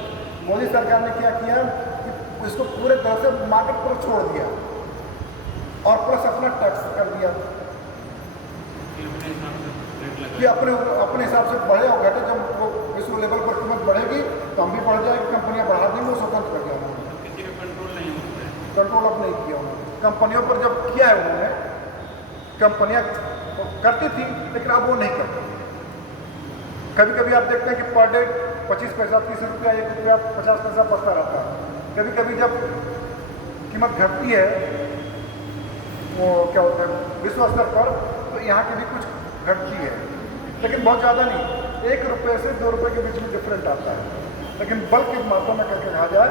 मोदी सरकार ने क्या किया कि इसको पूरे तरह से मार्केट पर छोड़ दिया और प्लस अपना टैक्स कर दिया कि अपने हिसाब से रेट लगा। कि अपने हिसाब से बढ़े और घटे। जब वो विश्व लेवल पर कीमत बढ़ेगी तो हम भी बढ़ जाएगी, कंपनियां बढ़ा देंगे, वो स्वतंत्र कर दिया उन्होंने। किसी का कंट्रोल नहीं होता है। कंट्रोल अब नहीं किया उन्होंने। कंपनियों पर जब किया है उन्होंने, कंपनियां करती थी लेकिन अब वो नहीं करती। कभी कभी आप देखते हैं कि पर डे 25 पैसा, 30 रुपया, 1 रुपया, 50 पैसा बचता रहता है। कभी कभी जब कीमत घटती है, वो क्या होता है विश्व स्तर पर, तो यहाँ की भी कुछ घटती है, लेकिन बहुत ज़्यादा नहीं, 1 रुपये से 2 रुपये के बीच में डिफरेंट आता है। लेकिन बल्क की मात्रा में करके कहा जाए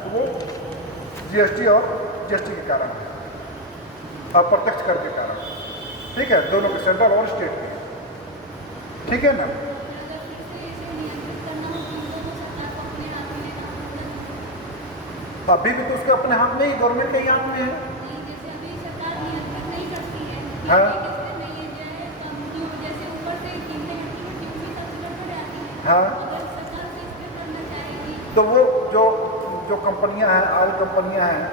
तो वो जीएसटी और जीएसटी के कारण है, अप्रत्यक्ष कर के कारण, ठीक है, दोनों के, सेंट्रल और स्टेट के, ठीक है ना। अभी भी तो उसके अपने हाथ में ही, गवर्नमेंट के ही हाथ में है। हाँ, हाँ, तो वो जो कंपनियां हैं, ऑयल कंपनियां हैं,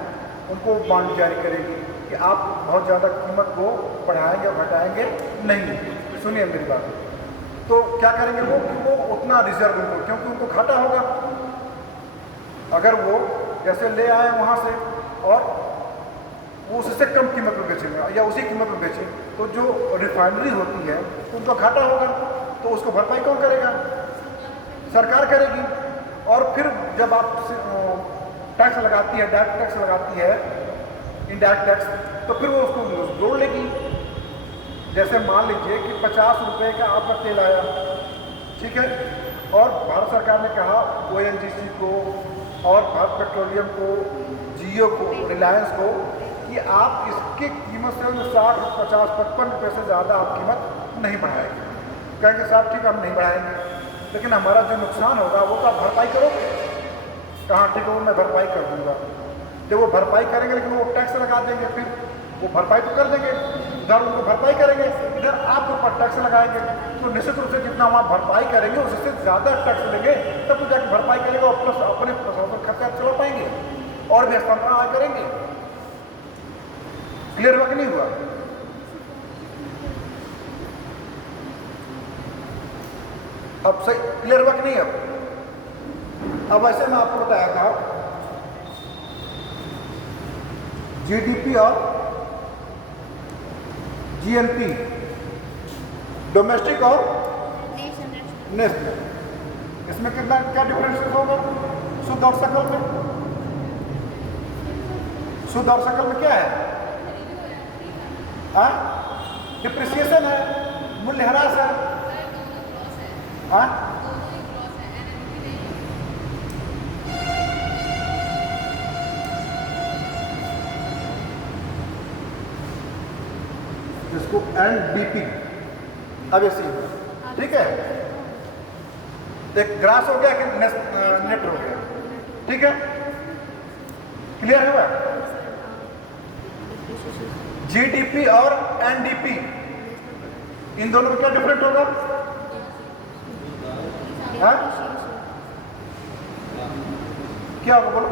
उनको बॉन्ड जारी करेगी कि आप बहुत ज़्यादा कीमत को बढ़ाएंगे और घटाएंगे नहीं। सुनिए मेरी बात, तो क्या करेंगे वो कि वो उतना रिजर्व उनको, क्योंकि उनको घाटा होगा। अगर वो जैसे ले आए वहाँ से और वो उससे कम कीमत पर बेचेंगे या उसी कीमत पर बेचें, तो जो रिफाइनरी होती है तो उनका घाटा होगा, तो उसको भरपाई कौन करेगा? सरकार करेगी। और फिर जब आप टैक्स लगाती है, डायरेक्ट टैक्स लगाती है, इनडायरेक्ट टैक्स, तो फिर वो उसको जोड़ लेगी। जैसे मान लीजिए कि 50 रुपये का आपका तेल आया, ठीक है, और भारत सरकार ने कहा ONGC को और भारत पेट्रोलियम को, जियो को, रिलायंस को कि आप इसकी कीमत से 60, 50, 55 रुपये से ज़्यादा आप कीमत नहीं बढ़ाएंगे। कहेंगे साहब ठीक है, हम नहीं बढ़ाएंगे, लेकिन हमारा जो नुकसान होगा वो तो आप भरपाई करोगे। कहाँ, ठीक है, वो मैं भरपाई कर दूंगा। जब वो भरपाई करेंगे, लेकिन वो टैक्स लगा देंगे, फिर वो भरपाई तो कर देंगे, उधर उनको भरपाई करेंगे, इधर आपके ऊपर टैक्स लगाएंगे, तो निश्चित रूप से जितना वहाँ भरपाई करेंगे उससे ज़्यादा टैक्स लेंगे, तब तो जाकर भरपाई करेंगे और प्लस अपने खर्चा चला पाएंगे और भी हस्तांतरण करेंगे। क्लियर हुआ कि नहीं हुआ? अब सही क्लियर हुआ कि नहीं? अब ऐसे मैं आपको बताया था जीडीपी और जीएनपी, डोमेस्टिक और नेशनल, इसमें कितना क्या डिफरेंस होगा? शुद्ध और सकल में? शुद्ध और सकल में क्या है? हाँ, डिप्रिसिएशन है, मूल्यह्रास है। हाँ, इसको एनडीपी, अब ऐसे ही, ठीक है। एक ग्रास हो गया कि नेट हो गया, ठीक है, क्लियर हुआ? जीडीपी और एनडीपी, इन दोनों में क्या डिफरेंट होगा? हाँ? क्या होगा बोलो?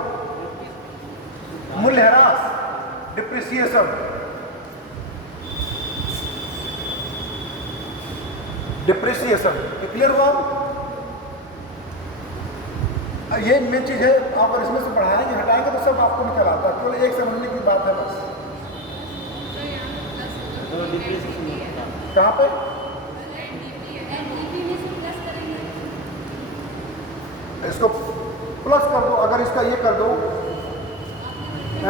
मूल्यह्रास, डिप्रिसिएशन, डिप्रिसिएशन, क्लियर हुआ? ये मेन चीज है, आप अगर इसमें से बढ़ाएंगे हटाएंगे तो सब आपको निकल आता है, केवल एक समझने की बात है बस। कहाँ पे? इसको प्लस कर दो, अगर इसका ये कर दो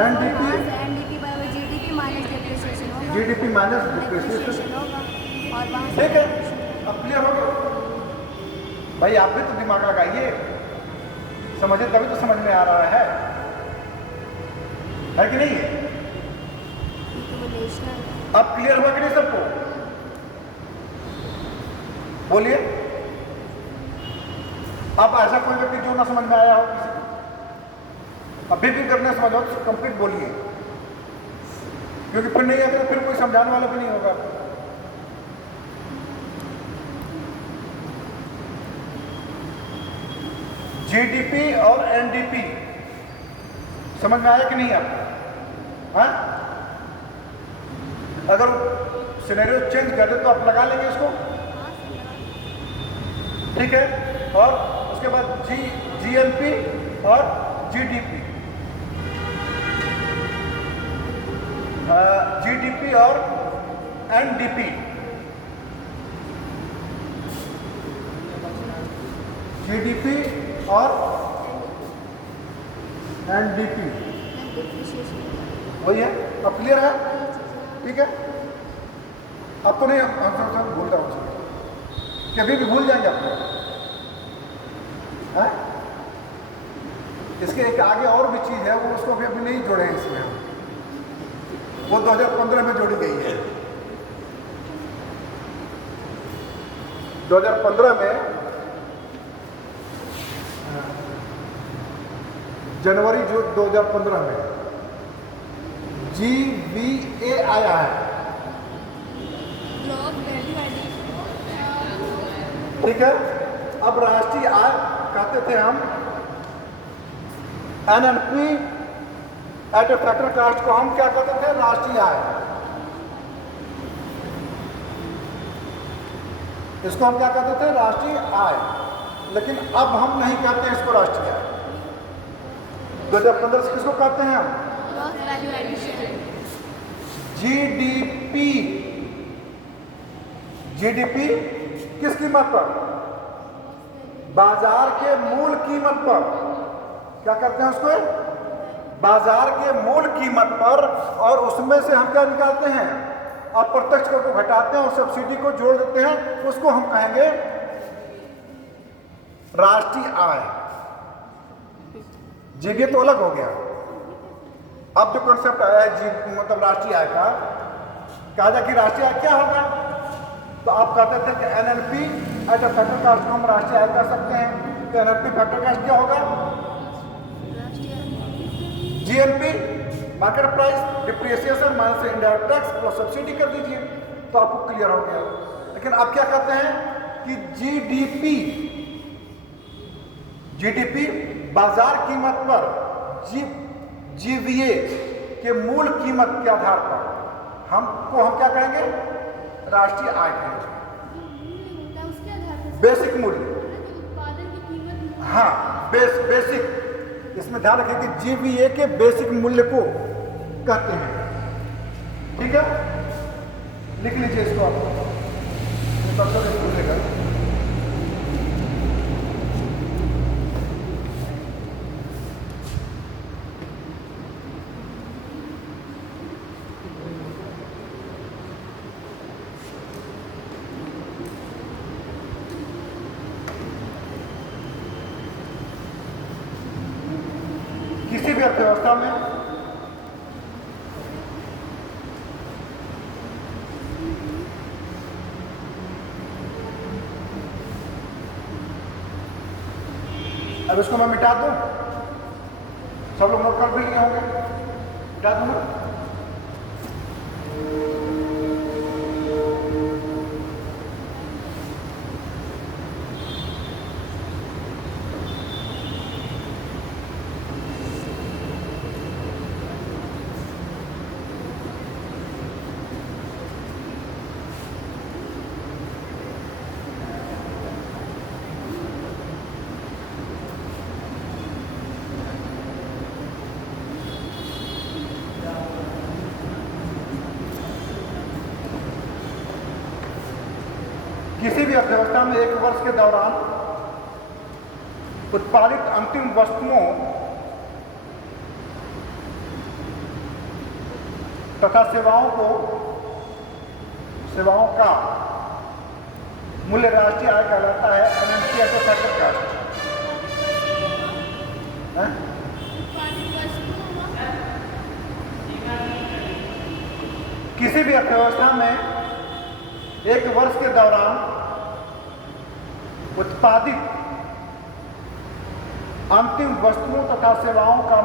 एनडीपी, जीडीपी माइनस डिप्रिसिएशन होगा, ठीक है। अब क्लियर हो गया भाई? आप भी तो दिमाग लगाइए, समझे तभी तो समझ में आ रहा है कि नहीं? अब क्लियर हुआ कि नहीं सबको? बोलिए। अब ऐसा कोई व्यक्ति जो ना समझ में आया हो किसी को, अभी भी करने समझ हो तो कंप्लीट बोलिए, क्योंकि फिर नहीं आएगा तो फिर कोई समझाने वाला भी नहीं होगा। जीडीपी और एनडीपी समझ में आया कि नहीं आपको? हाँ, अगर सिनेरियो चेंज कर दे तो आप लगा लेंगे इसको, ठीक है। और उसके बाद जीएनपी और जीडीपी, जीडीपी और एनडीपी, जीडीपी और एनडीपी, वही है। अब क्लियर है? ठीक है। अब तो नहीं, भूल रहा हूँ, कभी भी भूल जाएंगे आप। इसके एक आगे और भी चीज है, वो उसको अभी नहीं जोड़े हैं इसमें, वो 2015 में जोड़ी गई है। 2015 में जनवरी जो 2015 में GVA आया है, ठीक है। अब राष्ट्रीय आय कहते थे हम NNP eight a factor cast को हम क्या कहते थे? राष्ट्रीय आय। इसको हम क्या कहते थे? राष्ट्रीय आय। लेकिन अब हम नहीं कहते हैं इसको राष्ट्रीय आय। 2015 से किसको कहते हैं हम? GDP। GDP किस कीमत पर? बाजार के मूल कीमत पर। क्या करते हैं उसको? बाजार के मूल कीमत पर, और उसमें से हम क्या निकालते हैं? अप्रत्यक्ष कर को घटाते हैं और सब्सिडी को जोड़ देते हैं, उसको हम कहेंगे राष्ट्रीय आय। जीडीपी तो अलग हो गया। अब जो कॉन्सेप्ट आया है मतलब राष्ट्रीय आय का, कहा जाए कि राष्ट्रीय आय क्या होगा, तो आप कहते थे कि NNP eight a factor cast को हम राष्ट्रीय आय कर सकते हैं। तो एनएनपी फैक्टर कास्ट क्या होगा? GNP market price depreciation minus indirect tax plus subsidy कर दीजिए, तो आपको क्लियर हो गया। लेकिन अब क्या कहते हैं कि जीडीपी, जीडीपी बाजार कीमत पर, जीवीए के मूल कीमत के आधार पर, हम क्या कहेंगे? राष्ट्रीय आय कहेंगे, मूल्य होता है उसके आधार पर बेसिक मूल्य। जो उत्पादन की कीमत हाँ, बेसिक, इसमें ध्यान रखें कि जीवीए के बेसिक मूल्य को कहते हैं। ठीक है, लिख लीजिए इसको आप भूलेगा। किसी भी अर्थव्यवस्था में अब इसको मैं मिटा दूं, सब लोग नोट कर भी लिए होंगे, मिटा दूं ना? किसी भी अर्थव्यवस्था में एक वर्ष के दौरान उत्पादित अंतिम वस्तुओं तथा सेवाओं का मूल्य राष्ट्रीय आय कहलाता है। एनएमसी ऐसे फैक्टर कास्ट। किसी भी अर्थव्यवस्था में एक वर्ष के दौरान उत्पादित अंतिम वस्तुओं तथा सेवाओं का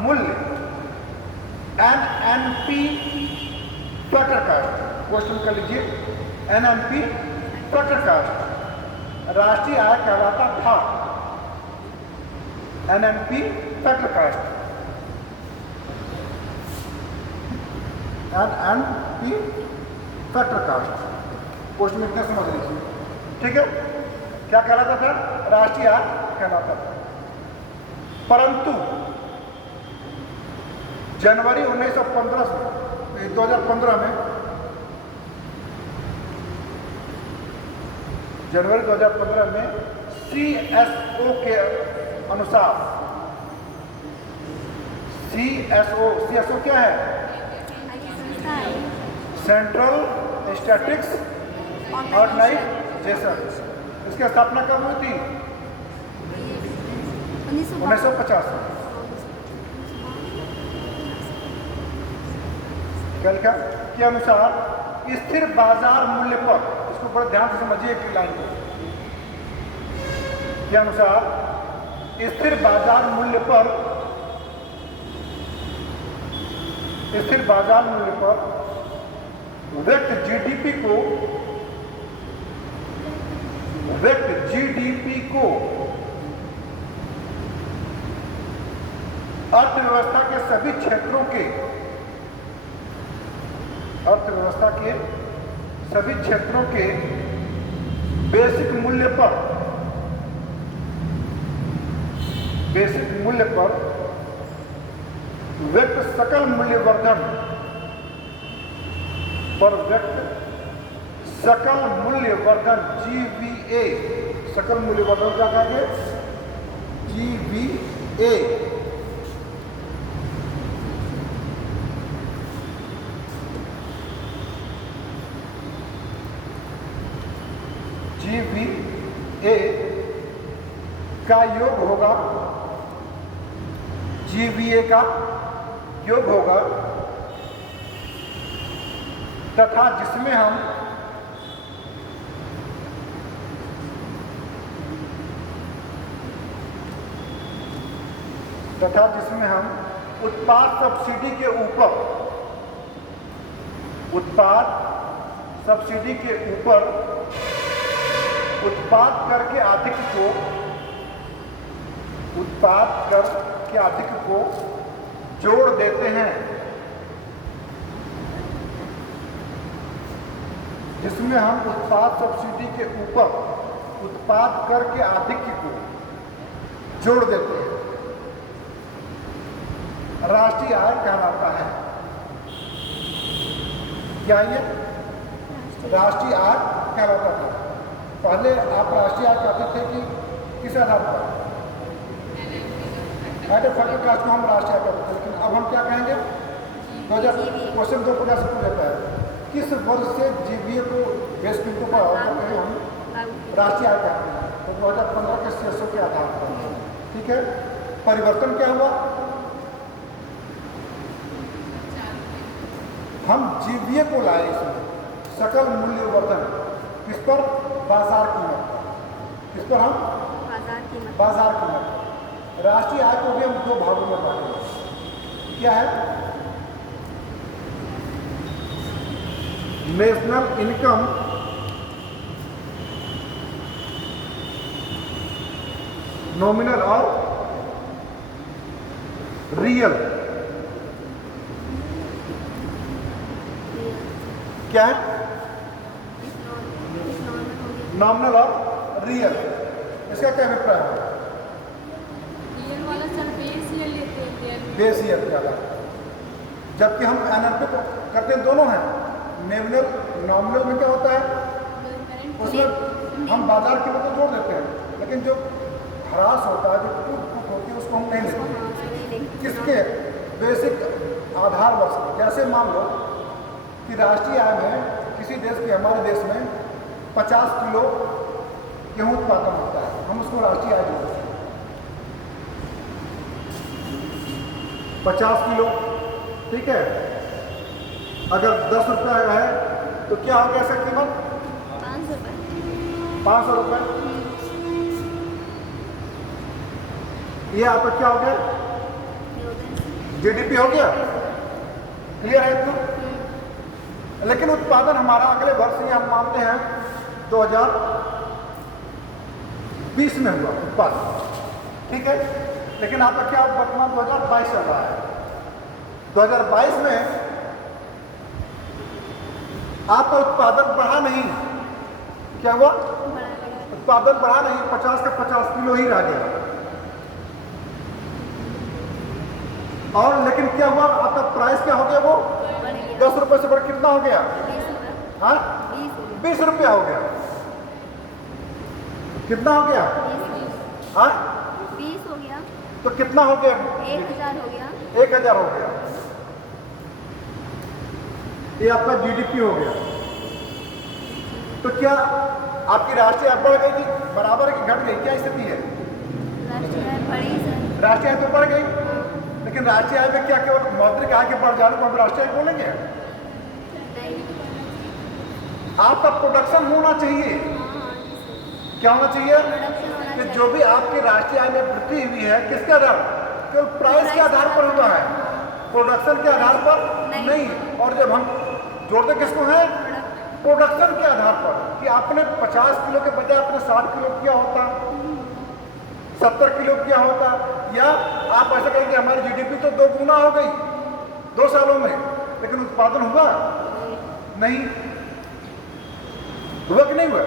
मूल्य एनएनपी फैक्टर कास्ट, क्वेश्चन कर लीजिए, एनएनपी फैक्टर कास्ट राष्ट्रीय आय कहलाता था। NNP factor cost, NNP factor cost, question इतना समझ लीजिए। ठीक है, क्या कहलाता था? राष्ट्रीय आय कहलाता था। परंतु जनवरी 2015 में जनवरी 2015 में CSO के अनुसार, CSO क्या है? Central statistics organisation. इसकी स्थापना कब हुई थी? 1950 क्या के अनुसार स्थिर बाजार मूल्य पर, इसको बड़े ध्यान से समझिए एक लाइन को, के अनुसार स्थिर बाजार मूल्य पर व्यक्ति जीडीपी को अर्थव्यवस्था के सभी क्षेत्रों के बेसिक मूल्य पर व्यक्त सकल मूल्यवर्धन GVA, सकल मूल्यवर्धन क्या कहेंगे? GVA का योग होगा, GVA का योग होगा तथा जिसमें हम उत्पाद सब्सिडी के ऊपर उत्पाद कर के के अधिक को जोड़ देते हैं, जिसमें हम उत्पाद सब्सिडी के ऊपर उत्पाद कर के आधिक्य को जोड़ देते हैं, राष्ट्रीय आय कहलाता है। क्या ये राष्ट्रीय आय कहलाता था? पहले आप राष्ट्रीय आय कहते थे कि किस आधार पर? एडेड फैक्टर कास्ट को हम राष्ट्रीय आय कहते थे, लेकिन अब हम क्या कहेंगे? 2000 क्वेश्चन 2 प्रकार से पूछ जाता है, किस वर्ष से जीबीए को बेस बिंदु पर हम राष्ट्रीय आय कहते हैं? तो 2015 के शीर्षों के आधार पर। ठीक है, परिवर्तन क्या हुआ? हम जीबीए को लाए इसमें, सकल मूल्य वर्धन, किस पर? बाजार कीमत पर। किस पर? हम बाजार कीमत पर। राष्ट्रीय आय को भी हम 2 भागों में बांटेंगे। क्या है? नेशनल इनकम नॉमिनल और रियल। क्या है? नॉमिनल और रियल। इसका क्या अभिप्राय है? रियल वाला सर बेस ईयर लेते हैं, बेस ईयर ज़्यादा, जबकि हम एनएलपी करते हैं, दोनों हैं। नॉमिनल में क्या होता है? उसमें हम बाजार कीमत को जोड़ देते हैं, लेकिन जो ह्रास होता है, जो टूट होती है, उसको हम नहीं लेते। किसके? बेसिक आधार वर्ष के। जैसे मान लो कि राष्ट्रीय आय में किसी देश के, हमारे देश में 50 किलो गेहूँ उत्पादन होता है, हम उसको राष्ट्रीय आय जोड़ते हैं। 50 किलो, ठीक है। अगर 10 रुपये है तो क्या हो गया इसका कीमत? 500 रुपये। 500 रुपये। ये आपका क्या हो गया? जीडीपी हो गया। क्लियर है इतना? लेकिन उत्पादन हमारा अगले वर्ष, ये हम मानते हैं 2020 में हुआ उत्पादन, ठीक है। लेकिन आपका क्या वर्तमान 2022 चल रहा है। 2022 में आपका उत्पादन बढ़ा नहीं। क्या हुआ? उत्पादन बढ़ा नहीं, 50 का 50 किलो ही रह गया। और लेकिन क्या हुआ? आपका प्राइस क्या हो गया? वो 10 रुपये से बढ़ कितना हो गया? हाँ, 20 रुपया हो गया। कितना हो गया? हाँ, 20 हो गया। तो कितना हो गया? 1000 हो गया। 1000 हो गया। ये आपका जीडीपी हो गया। तो क्या आपकी राष्ट्रीय आय बढ़ गई थी? बराबर की घट गई? क्या स्थिति है? राष्ट्रीय आय बढ़ी सर। राष्ट्रीय आय तो बढ़ गई, लेकिन राष्ट्रीय आय में क्या केवल मौद्रिक आय के बढ़ जाने को हम राष्ट्रीय आय बोलेंगे? आपका प्रोडक्शन होना चाहिए। क्या होना चाहिए? कि जो भी आपकी राष्ट्रीय आय में वृद्धि हुई है, किसके आधार? केवल प्राइस के आधार पर हुआ है, प्रोडक्शन के आधार पर नहीं। और जब हम जोड़ते किसको हैं? प्रोडक्शन के आधार पर, कि आपने 50 किलो के बजाय आपने 60 किलो किया होता, 70 किलो किया होता, या आप ऐसा कहें कि हमारी जीडीपी तो 2 गुना हो गई 2 सालों में, लेकिन उत्पादन हुआ नहीं। हुआ कि नहीं हुआ?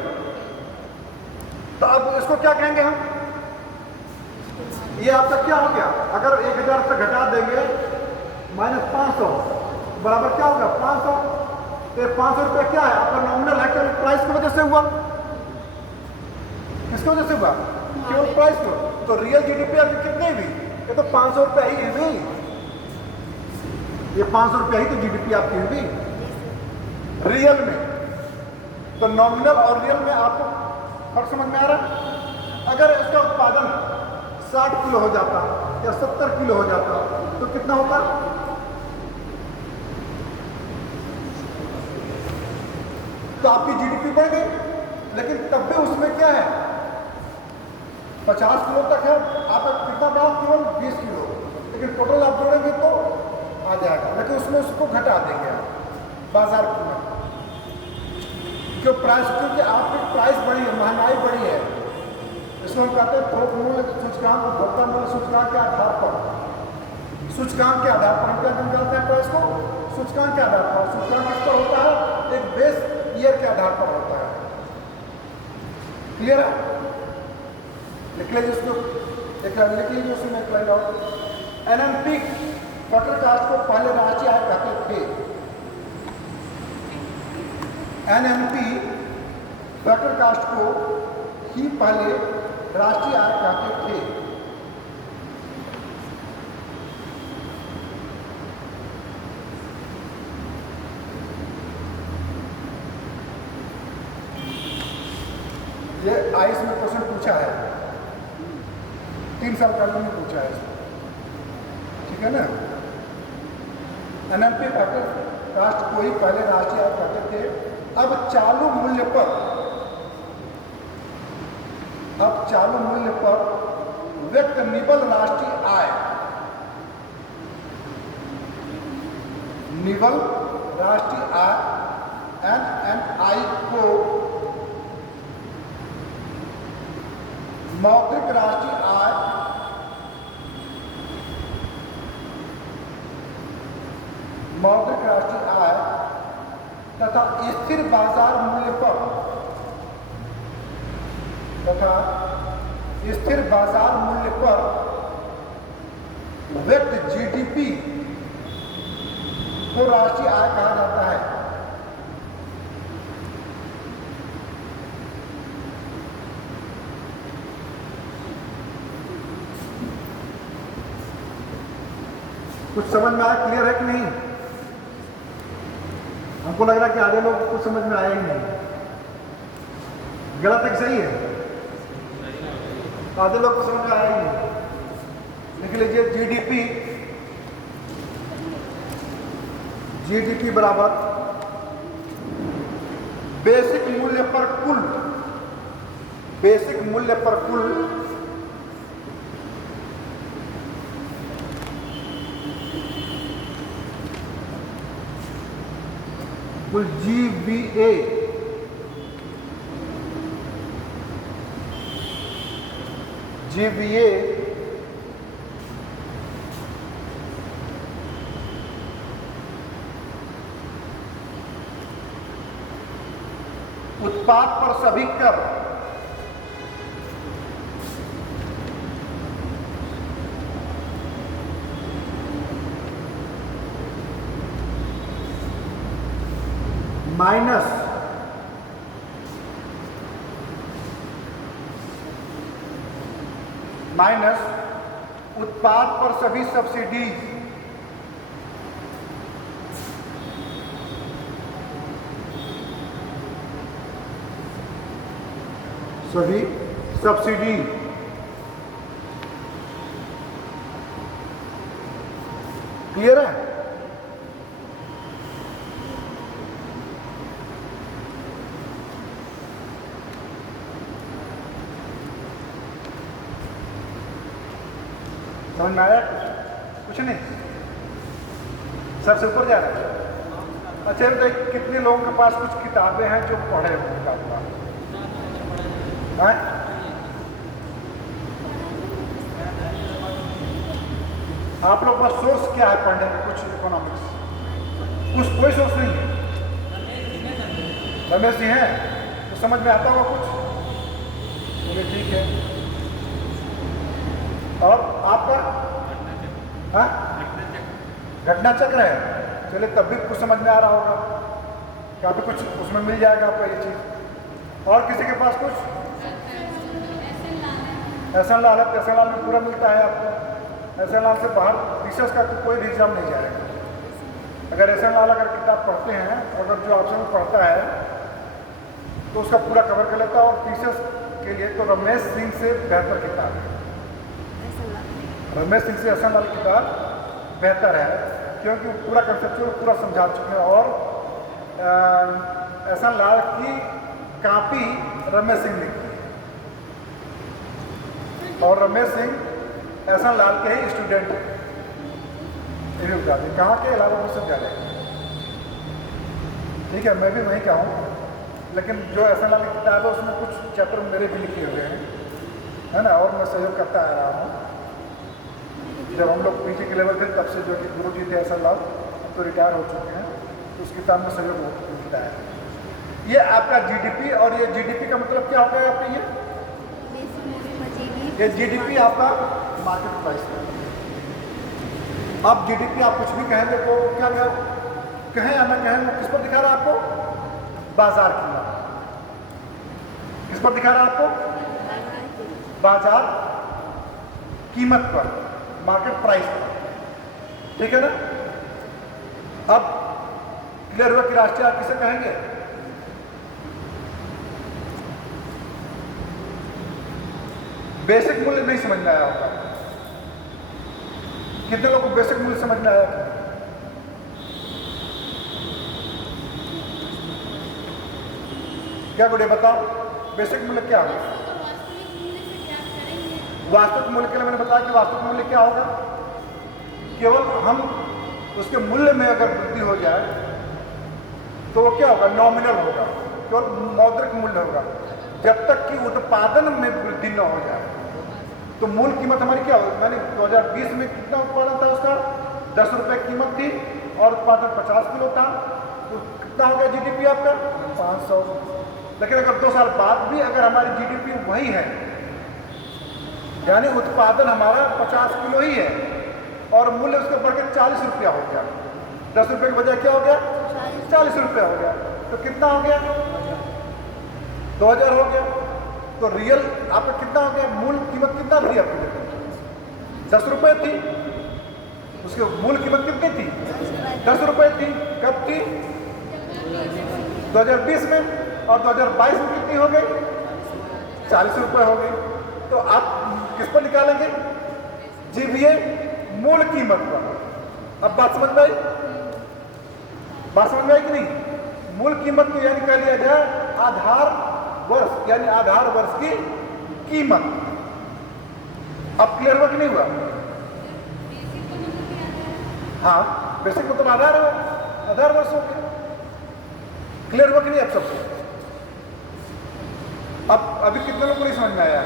तो अब इसको क्या कहेंगे हम? ये आपका क्या हो गया? अगर 1000 से घटा देंगे माइनस 500 बराबर क्या होगा? 500। तो 500 रुपये क्या है? आपका नॉमिनल है, केवल प्राइस की वजह से हुआ। किसकी वजह से हुआ? केवल प्राइस को। तो रियल जीडीपी आपकी कितनी हुई? ये तो 500 रुपये ही हुई। ये 500 रुपये ही तो जीडीपी आपकी हुई रियल में। तो नॉमिनल और रियल में आपको फर्क समझ में आ रहा? अगर इसका उत्पादन 60 किलो हो जाता या 70 किलो हो जाता तो कितना होता? तो आपकी जीडीपी बढ़ गई, लेकिन तब भी उसमें क्या है? 50 किलो तक है, आप कितना बढ़ा? केवल 20 किलो, लेकिन टोटल आप जोड़ेंगे तो आ जाएगा, लेकिन उसमें उसको घटा देंगे आप बाजार कीमत, क्यों? प्राइस, क्योंकि आपकी प्राइस बढ़ी है, महंगाई बढ़ी है, इसको हम कहते हैं थोक मूल्य सूचकांक, उपभोक्ता मूल्य सूचकांक के आधार पर, सूचकांक के आधार पर हम क्या निकालते हैं प्राइस को? सूचकांक के आधार पर। सूचकांक किस पर होता है? एक बेस ईयर के आधार पर होता है। क्लियर है? लिख लीजिए उसको, लिख लीजिए उसमें एक लाइन और। एनएनपी फैक्टर कास्ट को पहले राष्ट्रीय आय कहते थे। एनएनपी फैक्टर कास्ट को ही पहले राष्ट्रीय आय कहते थे। ये आईएएस में क्वेश्चन पूछा है, 3 साल पहले में पूछा है इसमें, ठीक है ना। एनएनपी फैक्टर कास्ट को ही पहले राष्ट्रीय आय कहते थे। अब चालू मूल्य पर व्यक्त निबल राष्ट्रीय आय, निबल राष्ट्रीय आय एनएनआई को मौद्रिक राष्ट्रीय आय तथा स्थिर बाजार मूल्य पर व्यक्त जीडीपी को राष्ट्रीय आय कहा जाता है। कुछ समझ में आया? क्लियर है कि नहीं? हमको लग रहा है कि आधे लोग कुछ समझ में आया ही नहीं। गलत है कि सही है? आधे लोग को समझ में आया ही नहीं। लिख लीजिए जीडीपी बराबर बेसिक मूल्य पर कुल जीवीए उत्पाद पर सभी कर माइनस उत्पाद पर सभी सब्सिडीज क्लियर है? समझ में आया? कुछ नहीं, सबसे ऊपर जा रहा है। अच्छा तो कितने लोगों के पास कुछ किताबें हैं जो पढ़े उनका है? आप लोग का सोर्स क्या है पढ़ने में? कुछ इकोनॉमिक्स कोई सोर्स नहीं है? रमेश जी हैं तो समझ में आता होगा कुछ? चलिए ठीक है। और आपका घटना चक्र है, चलिए तब भी कुछ समझ में आ रहा होगा, काफ़ी कुछ उसमें मिल जाएगा आपका ये चीज़। और किसी के पास कुछ? एहसान लाल है, एहसान लाल में पूरा मिलता है आपको। एहसान लाल से बाहर रिसर्च का कोई भी एग्जाम नहीं जाएगा। अगर एहसान लाल अगर किताब पढ़ते हैं, अगर जो ऑप्शन में पढ़ता है तो उसका पूरा कवर कर लेता है। और टीचर्स के लिए तो रमेश सिंह से बेहतर किताब है, रमेश सिंह से एहसान लाल किताब बेहतर है, क्योंकि वो पूरा कंसेप्चुअल पूरा समझा चुके हैं। और एहसान लाल की कॉपी रमेश सिंह लिखी और रमेश सिंह एहसान लाल के ही स्टूडेंट हैं। ये भी बता दें कहाँ के? इलाहाबाद विश्वविद्यालय। ठीक है, मैं भी वहीं का हूँ, लेकिन जो एहसान लाल की किताब है उसमें कुछ चैप्टर मेरे भी लिखे हुए हैं। है ना, और मैं सहयोग करता आ रहा हूँ। जब हम लोग पीजी के लेवल थे तब से जो कि गुरु जी थे असल लाभ, अब तो रिटायर हो चुके हैं, तो उस किताब में सहयोग मिलता है। ये आपका जीडीपी, और ये जीडीपी का मतलब क्या होता है आपका ये जीडीपी आपका मार्केट प्राइस है। अब जीडीपी आप कुछ भी कहेंगे तो क्या कहें या ना कहें, वो किस पर दिखा रहा है आपको? बाजार कीमत। किस पर दिखा रहा है आपको? बाजार कीमत पर, मार्केट प्राइस पर, ठीक है ना। अब क्लियर हुआ कि राष्ट्रीय आय किसे कहेंगे? बेसिक मूल्य नहीं समझ में आया होगा। कितने लोगों को बेसिक मूल्य समझ में आया? क्या गुड़े बताओ, बेसिक मूल्य क्या होगा? वास्तविक मूल्य के लिए मैंने बताया कि वास्तविक मूल्य क्या होगा? केवल हम उसके मूल्य में अगर वृद्धि हो जाए तो वो क्या होगा? नॉमिनल होगा, केवल मौद्रिक मूल्य होगा, जब तक कि उत्पादन में वृद्धि न हो जाए। तो मूल कीमत हमारी क्या होगी? मैंने 2020 में कितना उत्पादन था उसका? 10 रुपये कीमत थी और उत्पादन 50 किलो था, तो कितना हो गया जीडीपी आपका? 500। लेकिन अगर 2 साल बाद भी अगर हमारी जीडीपी वही है, यानी उत्पादन हमारा 50 किलो ही है और मूल्य उसका बढ़ के 40 रुपया हो गया, 10 रुपये के बजाय क्या हो गया? 40 रुपया हो गया, तो कितना हो गया? 2000 हो गया। तो रियल आपका कितना हो गया? मूल कीमत कितना थी आपकी? 10 रुपये थी, उसकी मूल कीमत कितनी थी? 10 रुपये थी। कब थी? 2020 में। और 2022 में कितनी हो गई? 40 रुपये हो गई। तो आप किस पर निकालेंगे? जी भैया, मूल कीमत पर। अब बात समझ में आई? बात समझ में आई कि नहीं? मूल कीमत को यानी कह लिया जाए आधार वर्ष, यानी आधार वर्ष की कीमत। अब क्लियर हुआ कि नहीं हुआ? हाँ, बेसिक मतलब आधार हो, आधार वर्ष हो गया। क्लियर हुआ कि नहीं अब सबको? अब अभी कितने लोगों को नहीं समझ में आया?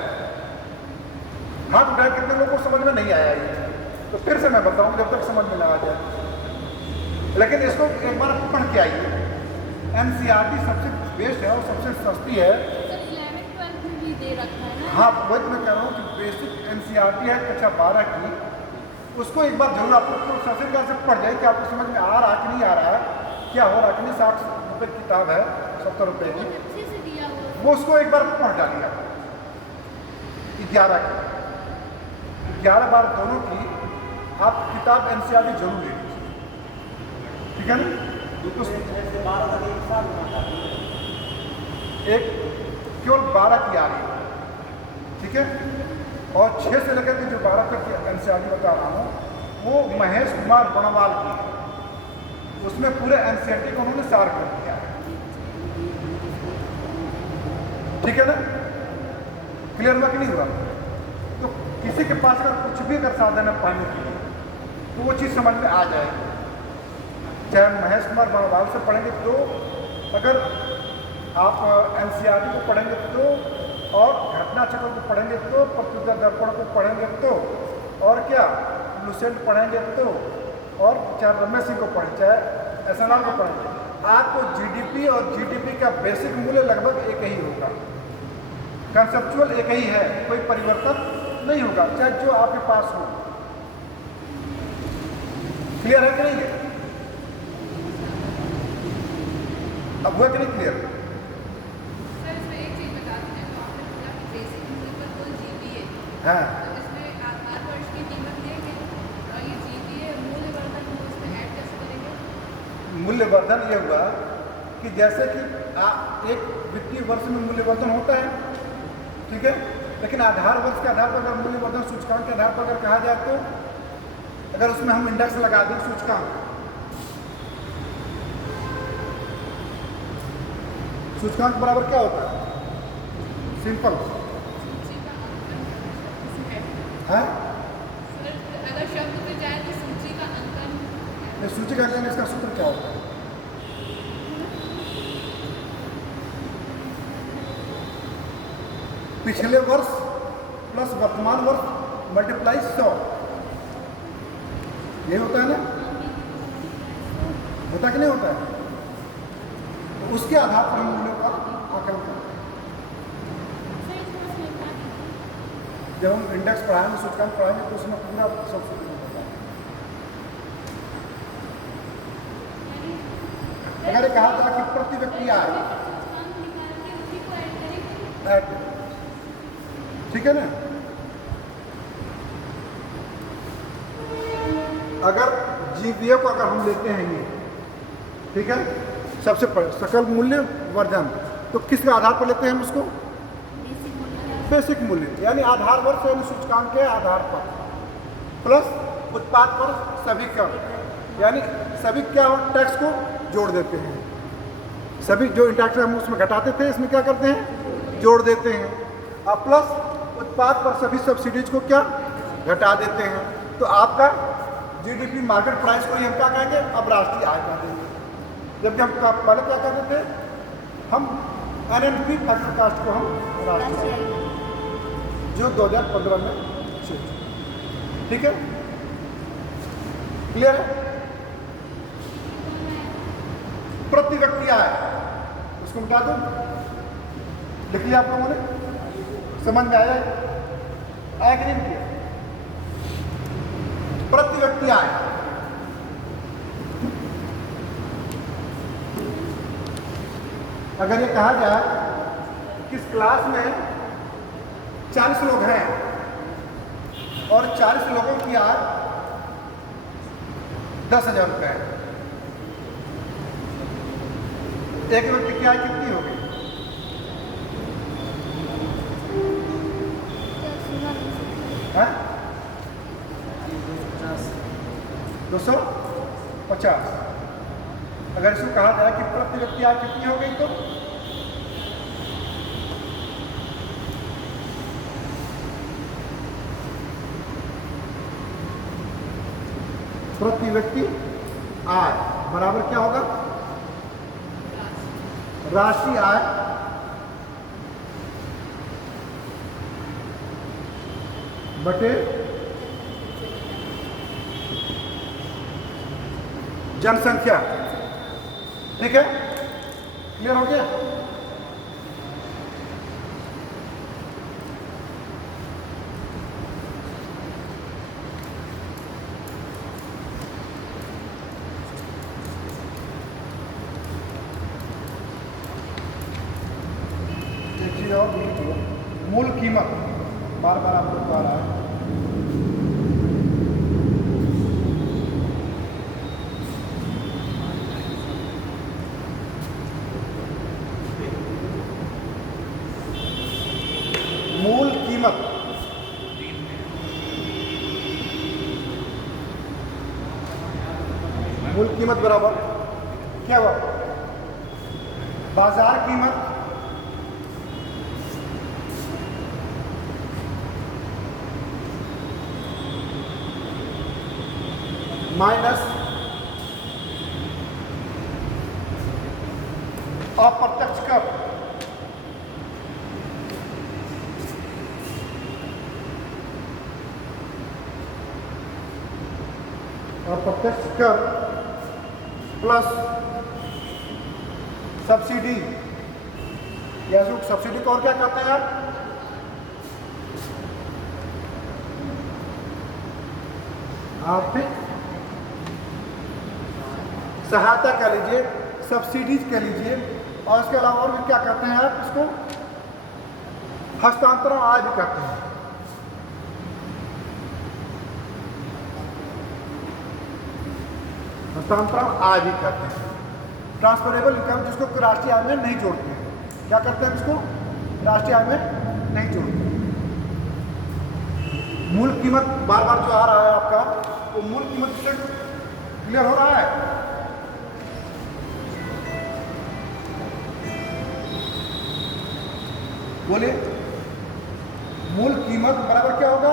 हाथ उठाए, कितने लोगों को समझ में नहीं आया ये? तो फिर से मैं बताऊं जब तक समझ में ना आ जाए। लेकिन इसको एक बार पढ़ के आइए। एनसीईआरटी सबसे बेस्ट है और सबसे सस्ती है। 11th-12th में भी दे रखा है ना? हाँ, वही तो मैं कह रहा हूँ कि बेसिक एनसीईआरटी है कक्षा 12 की, उसको एक बार जरूर आप लोग सरकार से पढ़ जाए कि आपको समझ में आ रहा कि नहीं आ रहा है, क्या हो रहा कि नहीं। 60 रुपये की किताब है, 70 रुपये की, अच्छे से दिया हुआ। वो उसको एक बार पढ़ डालिए। 11 की 11 बार दोनों की आप किताब एनसीईआरटी जरूर ले लीजिए, ठीक है ना। एक केवल 12 की आ रही है, ठीक है। और 6 से लेकर के जो 12 तक की एनसीईआरटी बता रहा हूँ वो महेश कुमार बणवाल की है। उसमें पूरे एनसीईआरटी को उन्होंने सार कर दिया है, ठीक है ना। क्लियर हुआ कि नहीं हुआ? तो किसी के पास अगर कुछ भी अगर साधन है पढ़ने के लिए तो वो चीज़ समझ में आ जाएगी। चाहे महेश कुमार बणवाल से पढ़ेंगे तो, अगर आप एनसीईआरटी को पढ़ेंगे तो, और घटना चक्र को पढ़ेंगे तो, प्रत्युत्तर दर्पण को पढ़ेंगे तो, और क्या लुसेंट पढ़ेंगे तो, और चाहे रमेश सिंह को पढ़ें, चाहे एसएनआर को पढ़ेंगे, आपको जीडीपी और जीडीपी का बेसिक मूल्य लगभग एक ही होगा। कंसेप्चुअल एक ही है, कोई परिवर्तन नहीं होगा, चाहे जो आपके पास हो। क्लियर है कि नहीं है? अब हुआ कि नहीं क्लियर? सर इसमें एक चीज बता दीजिए, तो आपने बोला कि बेसिक मूल्य पर कुल जीपीए, हाँ, तो इसमें आधार वर्ष की कीमत लेंगे और ये जीपीए मूल्यवर्धन को इसमें ऐड कैसे करेंगे? मूल्यवर्धन ये हुआ कि जैसे कि एक वित्तीय वर्ष में मूल्यवर्धन होता है, ठीक है, लेकिन आधार वर्ष के आधार पर अगर मूल्यवर्धन सूचकांक के आधार पर अगर कहा जाए तो, अगर उसमें हम इंडेक्स लगा दें सूचकांक, सूचकांक बराबर क्या होता है? सिंपल सूची का अंकन इसमें ऐड करें। है। सर अगर शब्द पे जाए तो सूची का अंकन। सूची का अंकन, इसका सूत्र क्या होता है? पिछले वर्ष प्लस वर्तमान वर्ष मल्टीप्लाई 100, ये होता है ना, होता कि नहीं होता है? तो उसके आधार पर हम मूल्यों का आकलन करते हैं। जब हम इंडेक्स पढ़ाएंगे, सूचकांक पढ़ाएंगे, तो उसमें पूरा सब सूचकांक होता है। अगर ये कहा था कि प्रति व्यक्ति आय, ठीक है ना, अगर जीपीए को अगर हम लेते हैं ये, ठीक है, सबसे पहले सकल मूल्य वर्धन, तो किसके आधार पर लेते हैं हम उसको? बेसिक मूल्य, यानी आधार वर्ष यानी सूचकांक के आधार पर, प्लस उत्पाद पर सभी कर, यानी सभी क्या टैक्स को जोड़ देते हैं। सभी जो टैक्स हम उसमें घटाते थे, इसमें क्या करते हैं? जोड़ देते हैं। और प्लस उत्पाद पर सभी सब्सिडीज को क्या घटा देते हैं। तो आपका जीडीपी मार्केट प्राइस को ही हम क्या कहेंगे? अब राष्ट्रीय आय कह देंगे। जबकि हम पहले क्या कहते थे? हम एनएनपी फैक्टर कास्ट को हम राष्ट्रीय आय, जो 2015 में चेंज, ठीक है, क्लियर है? प्रति व्यक्ति आय, उसको मिटा दो, लिख लिया आप लोगों ने, समझ में आया कि नहीं किया? प्रति व्यक्ति आय, अगर ये कहा जाए किस क्लास में 40 लोग हैं और 40 लोगों की आय 10,000 रुपये है, एक व्यक्ति की आय कितनी होगी? है 250। अगर इसको कहा जाए कि प्रति व्यक्ति आय कितनी हो गई, तो प्रति व्यक्ति आय बराबर क्या होगा? राष्ट्रीय आय बटे जनसंख्या, ठीक है, क्लियर हो गया? एक चीज और मूल कीमत, बार बार आप लोग को आ रहा है। मूल कीमत, मूल कीमत बराबर क्या हुआ? बाजार कीमत माइनस अप्रत्यक्ष कर, अप्रत्यक्ष कर प्लस सब्सिडी, या सब्सिडी को और क्या कहते हैं आप? आर्थिक सहायता कह लीजिए, सब्सिडीज कह लीजिए, और इसके अलावा और भी क्या कहते हैं आप इसको? हस्तांतरण आय भी कहते हैं। हस्तांतरण आय भी कहते हैं। ट्रांसफरेबल इनकम, जिसको राष्ट्रीय आय में नहीं जोड़ते हैं, क्या करते हैं इसको? राष्ट्रीय आय में नहीं जोड़ते। मूल कीमत बार बार जो आ रहा है आपका, वो मूल कीमत से क्लियर हो रहा है? बोलिए, मूल कीमत बराबर क्या होगा?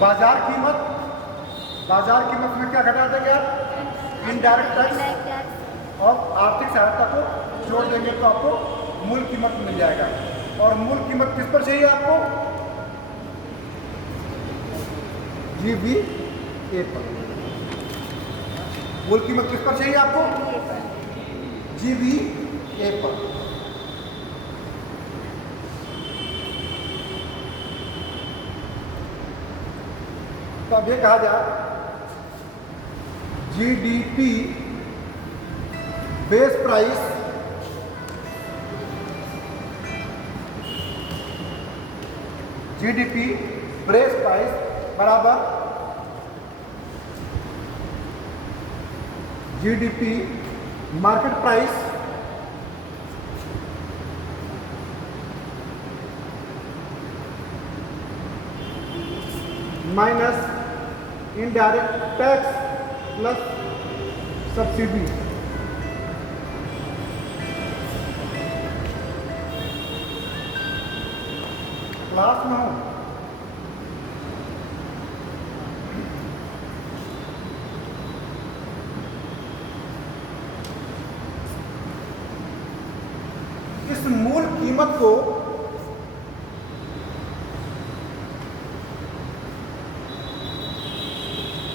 बाजार कीमत, बाजार कीमत में क्या घटा देंगे आप? इनडायरेक्ट टैक्स और आर्थिक सहायता को जोड़ देंगे, तो आपको मूल कीमत मिल जाएगा। और मूल कीमत किस पर चाहिए आपको? GBA पर। मूल कीमत किस पर चाहिए आपको? GBA पर। तो अब ये कहा जाए GDP base price GDP base price बराबर GDP market price minus indirect tax plus subsidy. Class में हूँ।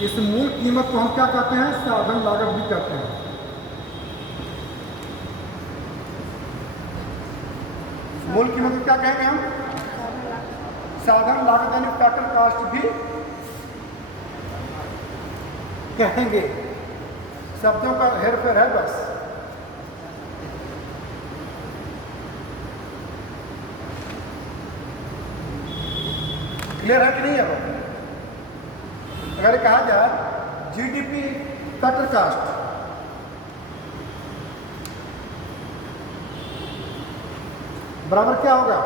इस मूल कीमत को हम क्या कहते हैं? साधन लागत भी कहते हैं। मूल कीमत को क्या कहेंगे हम? साधन लागत यानी फैक्टर कॉस्ट भी कहेंगे। शब्दों का हेरफेर है बस। क्लियर है कि नहीं है? अगर कहा जाए GDP फैक्टर कॉस्ट बराबर क्या होगा?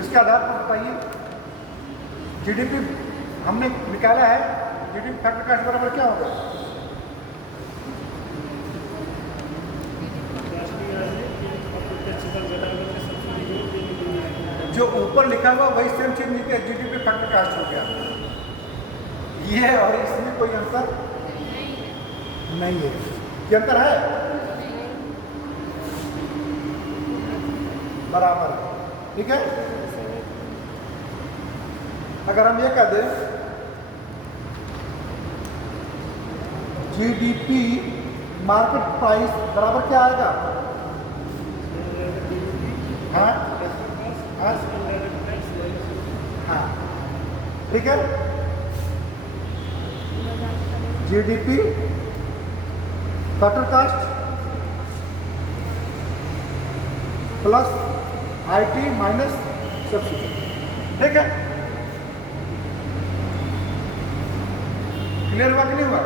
इसके आधार पर बताइए। GDP हमने निकाला है, GDP फैक्टर कॉस्ट बराबर क्या होगा? जो ऊपर लिखा हुआ वही सेम चीज नीचे GDP फैक्टर कॉस्ट हो गया। ये और इसमें कोई अंतर नहीं है। क्या अंतर है? बराबर। ठीक है। अगर हम ये कह दें GDP मार्केट प्राइस बराबर क्या आएगा? हाँ हाँ, ठीक है। GDP factor cost plus IT minus subsidy. ठीक है। क्लियर हुआ कि नहीं हुआ?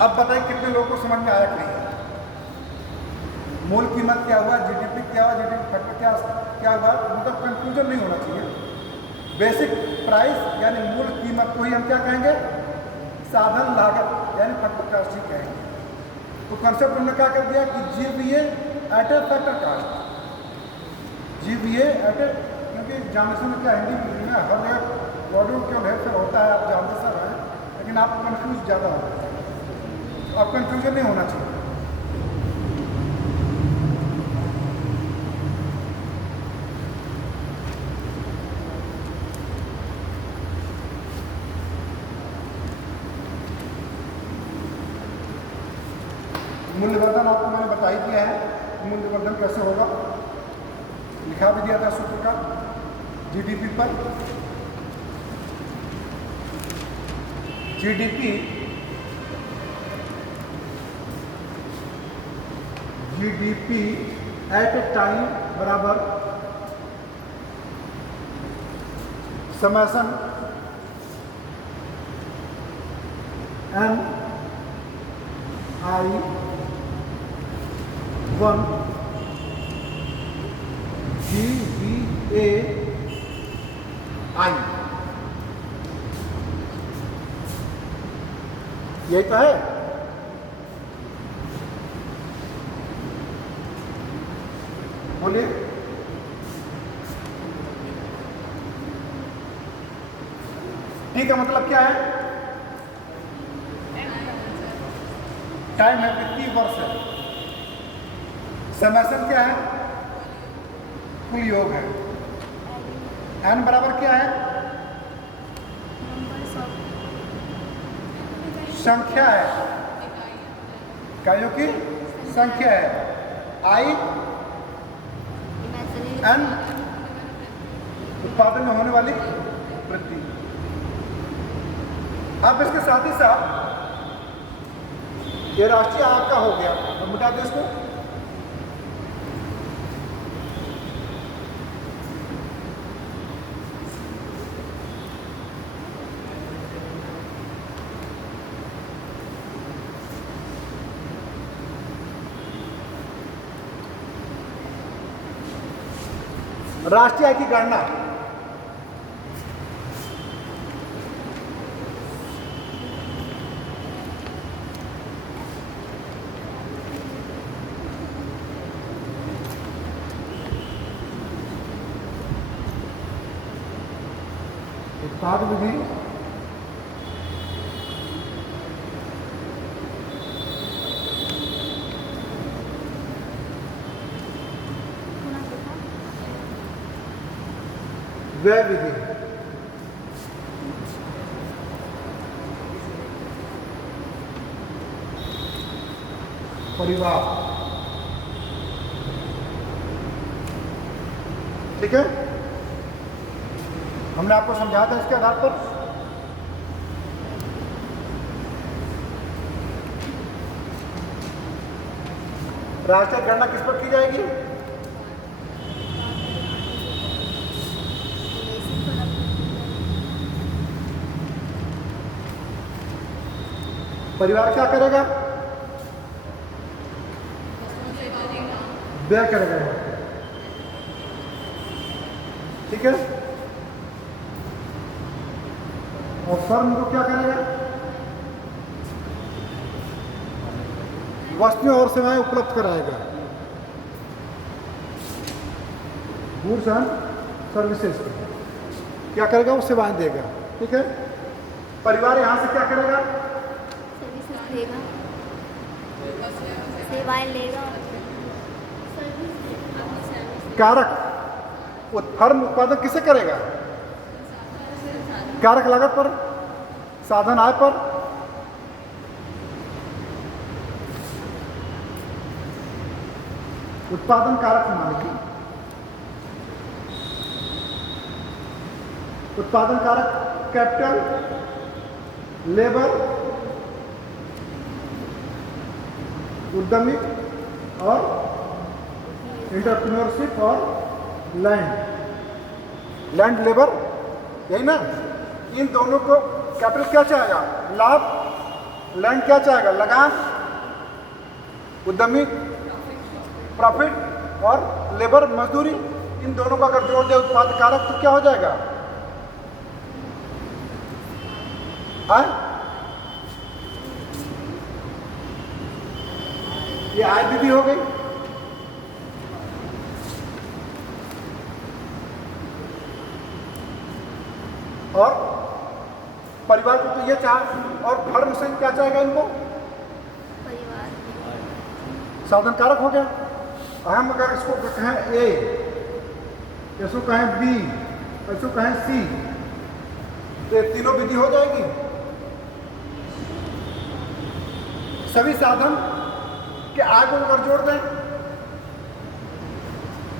अब बताइए कितने लोगों को समझ में आया कि नहीं? मूल कीमत क्या हुआ, GDP क्या हुआ, GDP फैक्टर क्या हुआ, मतलब कंफ्यूजन नहीं होना चाहिए। बेसिक प्राइस यानी मूल कीमत को ही हम क्या कहेंगे? साधन लागत यानी फैक्टर कॉस्ट ही कहेंगे। तो कंसेप्ट हमने क्या कर दिया कि GBA eight a factor cost. GBA eight ए, क्योंकि जानने में क्या हिंदी में हर जगह वर्डों केवल हेरफेर होता है, आप जानते सब हैं, लेकिन आप कंफ्यूज ज़्यादा होते हैं। तो आप कंफ्यूजन नहीं होना चाहिए। मूल्यवर्धन आपको मैंने बता ही दिया है। मूल्यवर्धन कैसे होगा, लिखा भी दिया था सूत्र का। GDP पर GDP एट ए टाइम बराबर समेशन NI1 GBAI। यही तो है। बोलिए। ठीक है, मतलब क्या है? टाइम है, वित्तीय वर्ष है। समेशन क्या है? कुल योग है। एन बराबर क्या है? संख्या है, इकाइयों की संख्या है। आई एन उत्पादन में होने वाली वृद्धि। अब इसके साथ ही साथ ये राष्ट्रीय आय का हो गया, तो मिटा दो इसको। राष्ट्रीय आय की गणना उत्पाद विधि, व्यय विधि। परिवार, ठीक है, हमने आपको समझाया था इसके आधार पर। राष्ट्रीय गणना किस पर की जाएगी? परिवार क्या करेगा? व्यय करेगा, ठीक है। और फर्म को क्या करेगा? वस्तुएं और सेवाएं उपलब्ध कराएगा, गुड्स एंड सर्विसेज क्या करेगा? वो सेवाएं देगा, ठीक है। परिवार यहां से क्या करेगा? लेगा, सेवाएं लेगा, कारक फर्म उत्पादन किसे करेगा? कारक लागत पर, साधन आय पर। उत्पादन कारक मानेगी, उत्पादन कारक कैपिटल, लेबर, उद्यमी और एंटरप्रेन्योरशिप और लैंड लेबर, यही ना। इन दोनों को कैपिटल क्या चाहेगा? लाभ। लैंड क्या चाहेगा? लगान। उद्यमी प्रॉफिट और लेबर मजदूरी। इन दोनों को अगर जोड़ दे उत्पाद कारक तो क्या हो जाएगा? आय। ये आय विधि हो गई। और परिवार को तो ये चाह, और फर्म से क्या चाहेगा इनको? परिवार, साधन कारक हो गया। हम अगर इसको कहें ए, इसको कहें बी, इसको कहें सी, तो ये तीनों विधि हो जाएगी। सभी साधन के आय को अगर जोड़ दें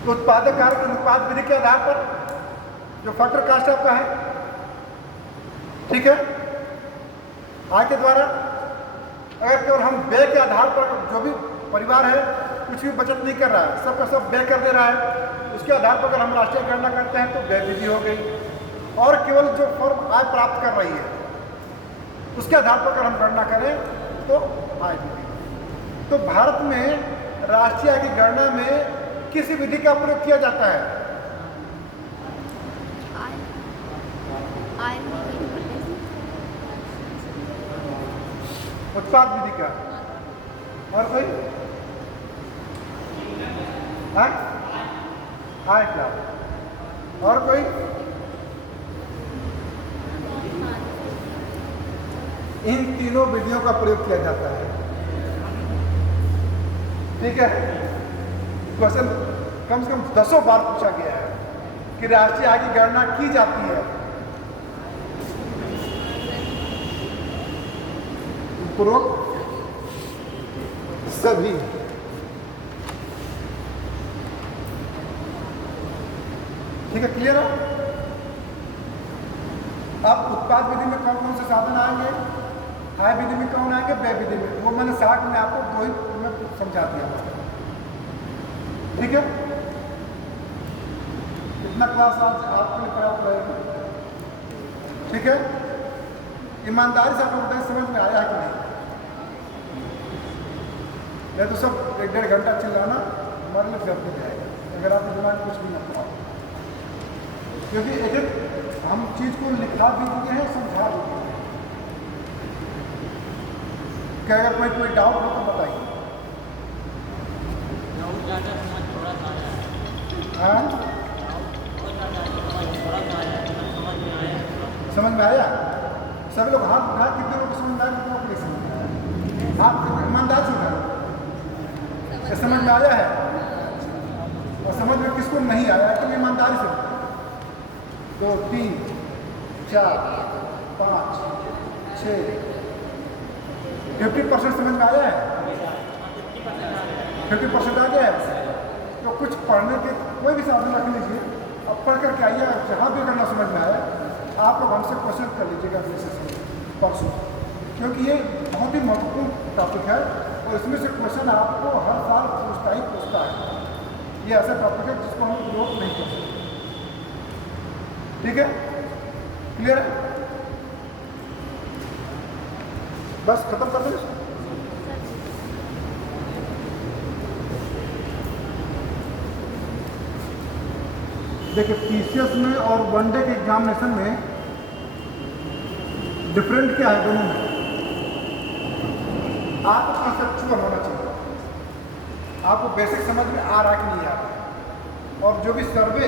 तो उत्पादक कारक उत्पाद विधि के आधार पर जो फैक्टर कास्ट आपका है, ठीक है, आय के द्वारा अगर केवल हम व्यय के आधार पर जो भी परिवार है कुछ भी बचत नहीं कर रहा है, सबका सब व्यय कर दे रहा है, उसके आधार पर अगर हम राष्ट्रीय गणना करते हैं तो व्यय विधि हो गई। और केवल जो फर्म आय प्राप्त कर रही है उसके आधार पर अगर हम गणना करें तो आय विधि। तो भारत में राष्ट्रीय आय की गणना में किसी विधि का प्रयोग किया जाता है? आय उत्पाद विधि का। और कोई? आय क्या? और कोई? इन तीनों विधियों का प्रयोग किया जाता है। ठीक है, क्वेश्चन कम से कम 10 बार पूछा गया है कि राष्ट्रीय आय की गणना की जाती है। उपरोक्त सभी ठीक है, क्लियर है। अब उत्पाद विधि में कौन कौन से साधन आएंगे, आय विधि में कौन आएंगे, व्यय विधि में, वो मैंने 60 में आपको 2 ही में समझा दिया। ठीक है, इतना क्लास आज आपके लिए पर्याप्त रहेगा। ठीक है, ईमानदारी से आपको बताएं समझ में आया है कि नहीं। नहीं तो सब 1-1.5 घंटा चिल्लाना हमारे लिए व्यर्थ हो जाएगा अगर आपके दिमाग में कुछ भी ना पड़ा, क्योंकि एक हम चीज़ को लिखा भी दिए हैं, समझा भी दिए हैं। क्या अगर कोई डाउट हो तो बताइए। हाँ, समझ में आया? सभी लोग हाथ उठाए, कितने लोग समझ में आया, कितने लोग नहीं समझ में आया? हाथ ईमानदार से उठाए, समझ में आया है? और समझ में किसको नहीं आया है तो ईमानदारी से उठाए। 2, 3, 4, 5, 6, 50% समझ में आया है? 50% आ गया है? तो कुछ पढ़ने के कोई भी साधन रख लीजिए, अब पढ़ करके आइए, जहाँ भी करना समझ में आया आप लोग हमसे क्वेश्चन कर लीजिएगा अगले सेशन में परसों, क्योंकि ये बहुत ही महत्वपूर्ण टॉपिक है और इसमें से क्वेश्चन आपको हर साल पूछता ही पूछता है। ये ऐसा टॉपिक है जिसको हम इग्नोर नहीं कर सकते। ठीक है, क्लियर है? बस खत्म कर दें। देखिए, पीसीएस में और वनडे के एग्जामिनेशन में डिफरेंट क्या है दोनों में। आपको कंसेप्चुअल होना चाहिए, आपको बेसिक समझ में आ रहा है कि नहीं आ रहा है। और जो भी सर्वे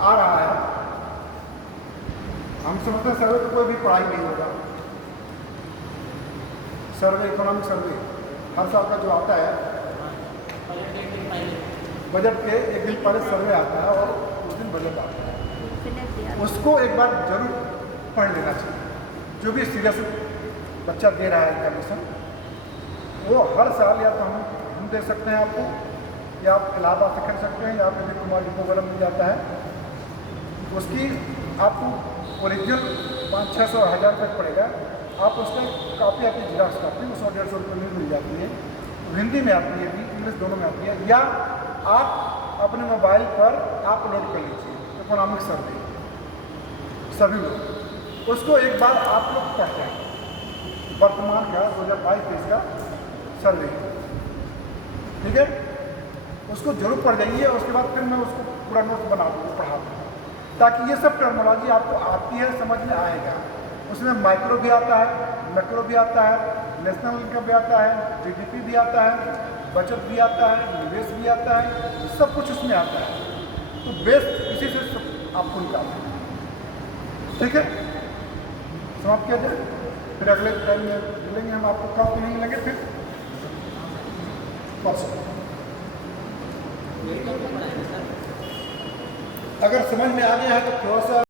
आ रहा है, हम समझते हैं सर्वे तो कोई भी पढ़ाई नहीं होगा। सर्वे, इकोनॉमिक सर्वे हर साल का जो आता है, बजट के एक दिन पहले सर्वे आता है और उस दिन बजट आता है। उसको एक बार जरूर पढ़ लेना चाहिए। जो भी सीरियस बच्चा दे रहा है एग्जामिनेशन, वो हर साल या तो हम दे सकते हैं आपको, या आप इलाहाबाद से कर सकते हैं, या फिर कुमार डिपो वगैरह मिल जाता है। उसकी आपको ओरिजिनल 500-600 हज़ार रुपये पड़ेगा। आप उसका कापी आती है, जिराक्स कापी, वो 100-150 रुपये में मिल जाती है। हिंदी में आती है, इंग्लिश दोनों में आती है, या आप अपने मोबाइल पर अपलोड कर लीजिए इकोनॉमिक सर्वे, सभी लोग उसको एक बार आप लोग पढ़ जाएंगे। वर्तमान का 2022-23 का सर्वे, ठीक है, उसको जरूर पढ़ जाइए। उसके बाद फिर मैं उसको पूरा नोट्स बना दूँगा, पढ़ा दूँगा, ताकि ये सब टर्मिनोलॉजी आपको आती है, समझ में आएगा। उसमें माइक्रो भी आता है, मैक्रो भी आता है, नेशनल इनकम भी आता है, जीडीपी भी आता है, बचत भी आता है, निवेश भी आता है, सब कुछ उसमें आता है। तो बेस इसी से सब आपको निकालना है। ठीक है, समाप्त किया जाए, फिर अगले टाइम में मिलेंगे हम आपको। कहाँ तो नहीं मिलेंगे, फिर परसों। अगर समझ में आ गया है तो थोड़ा सा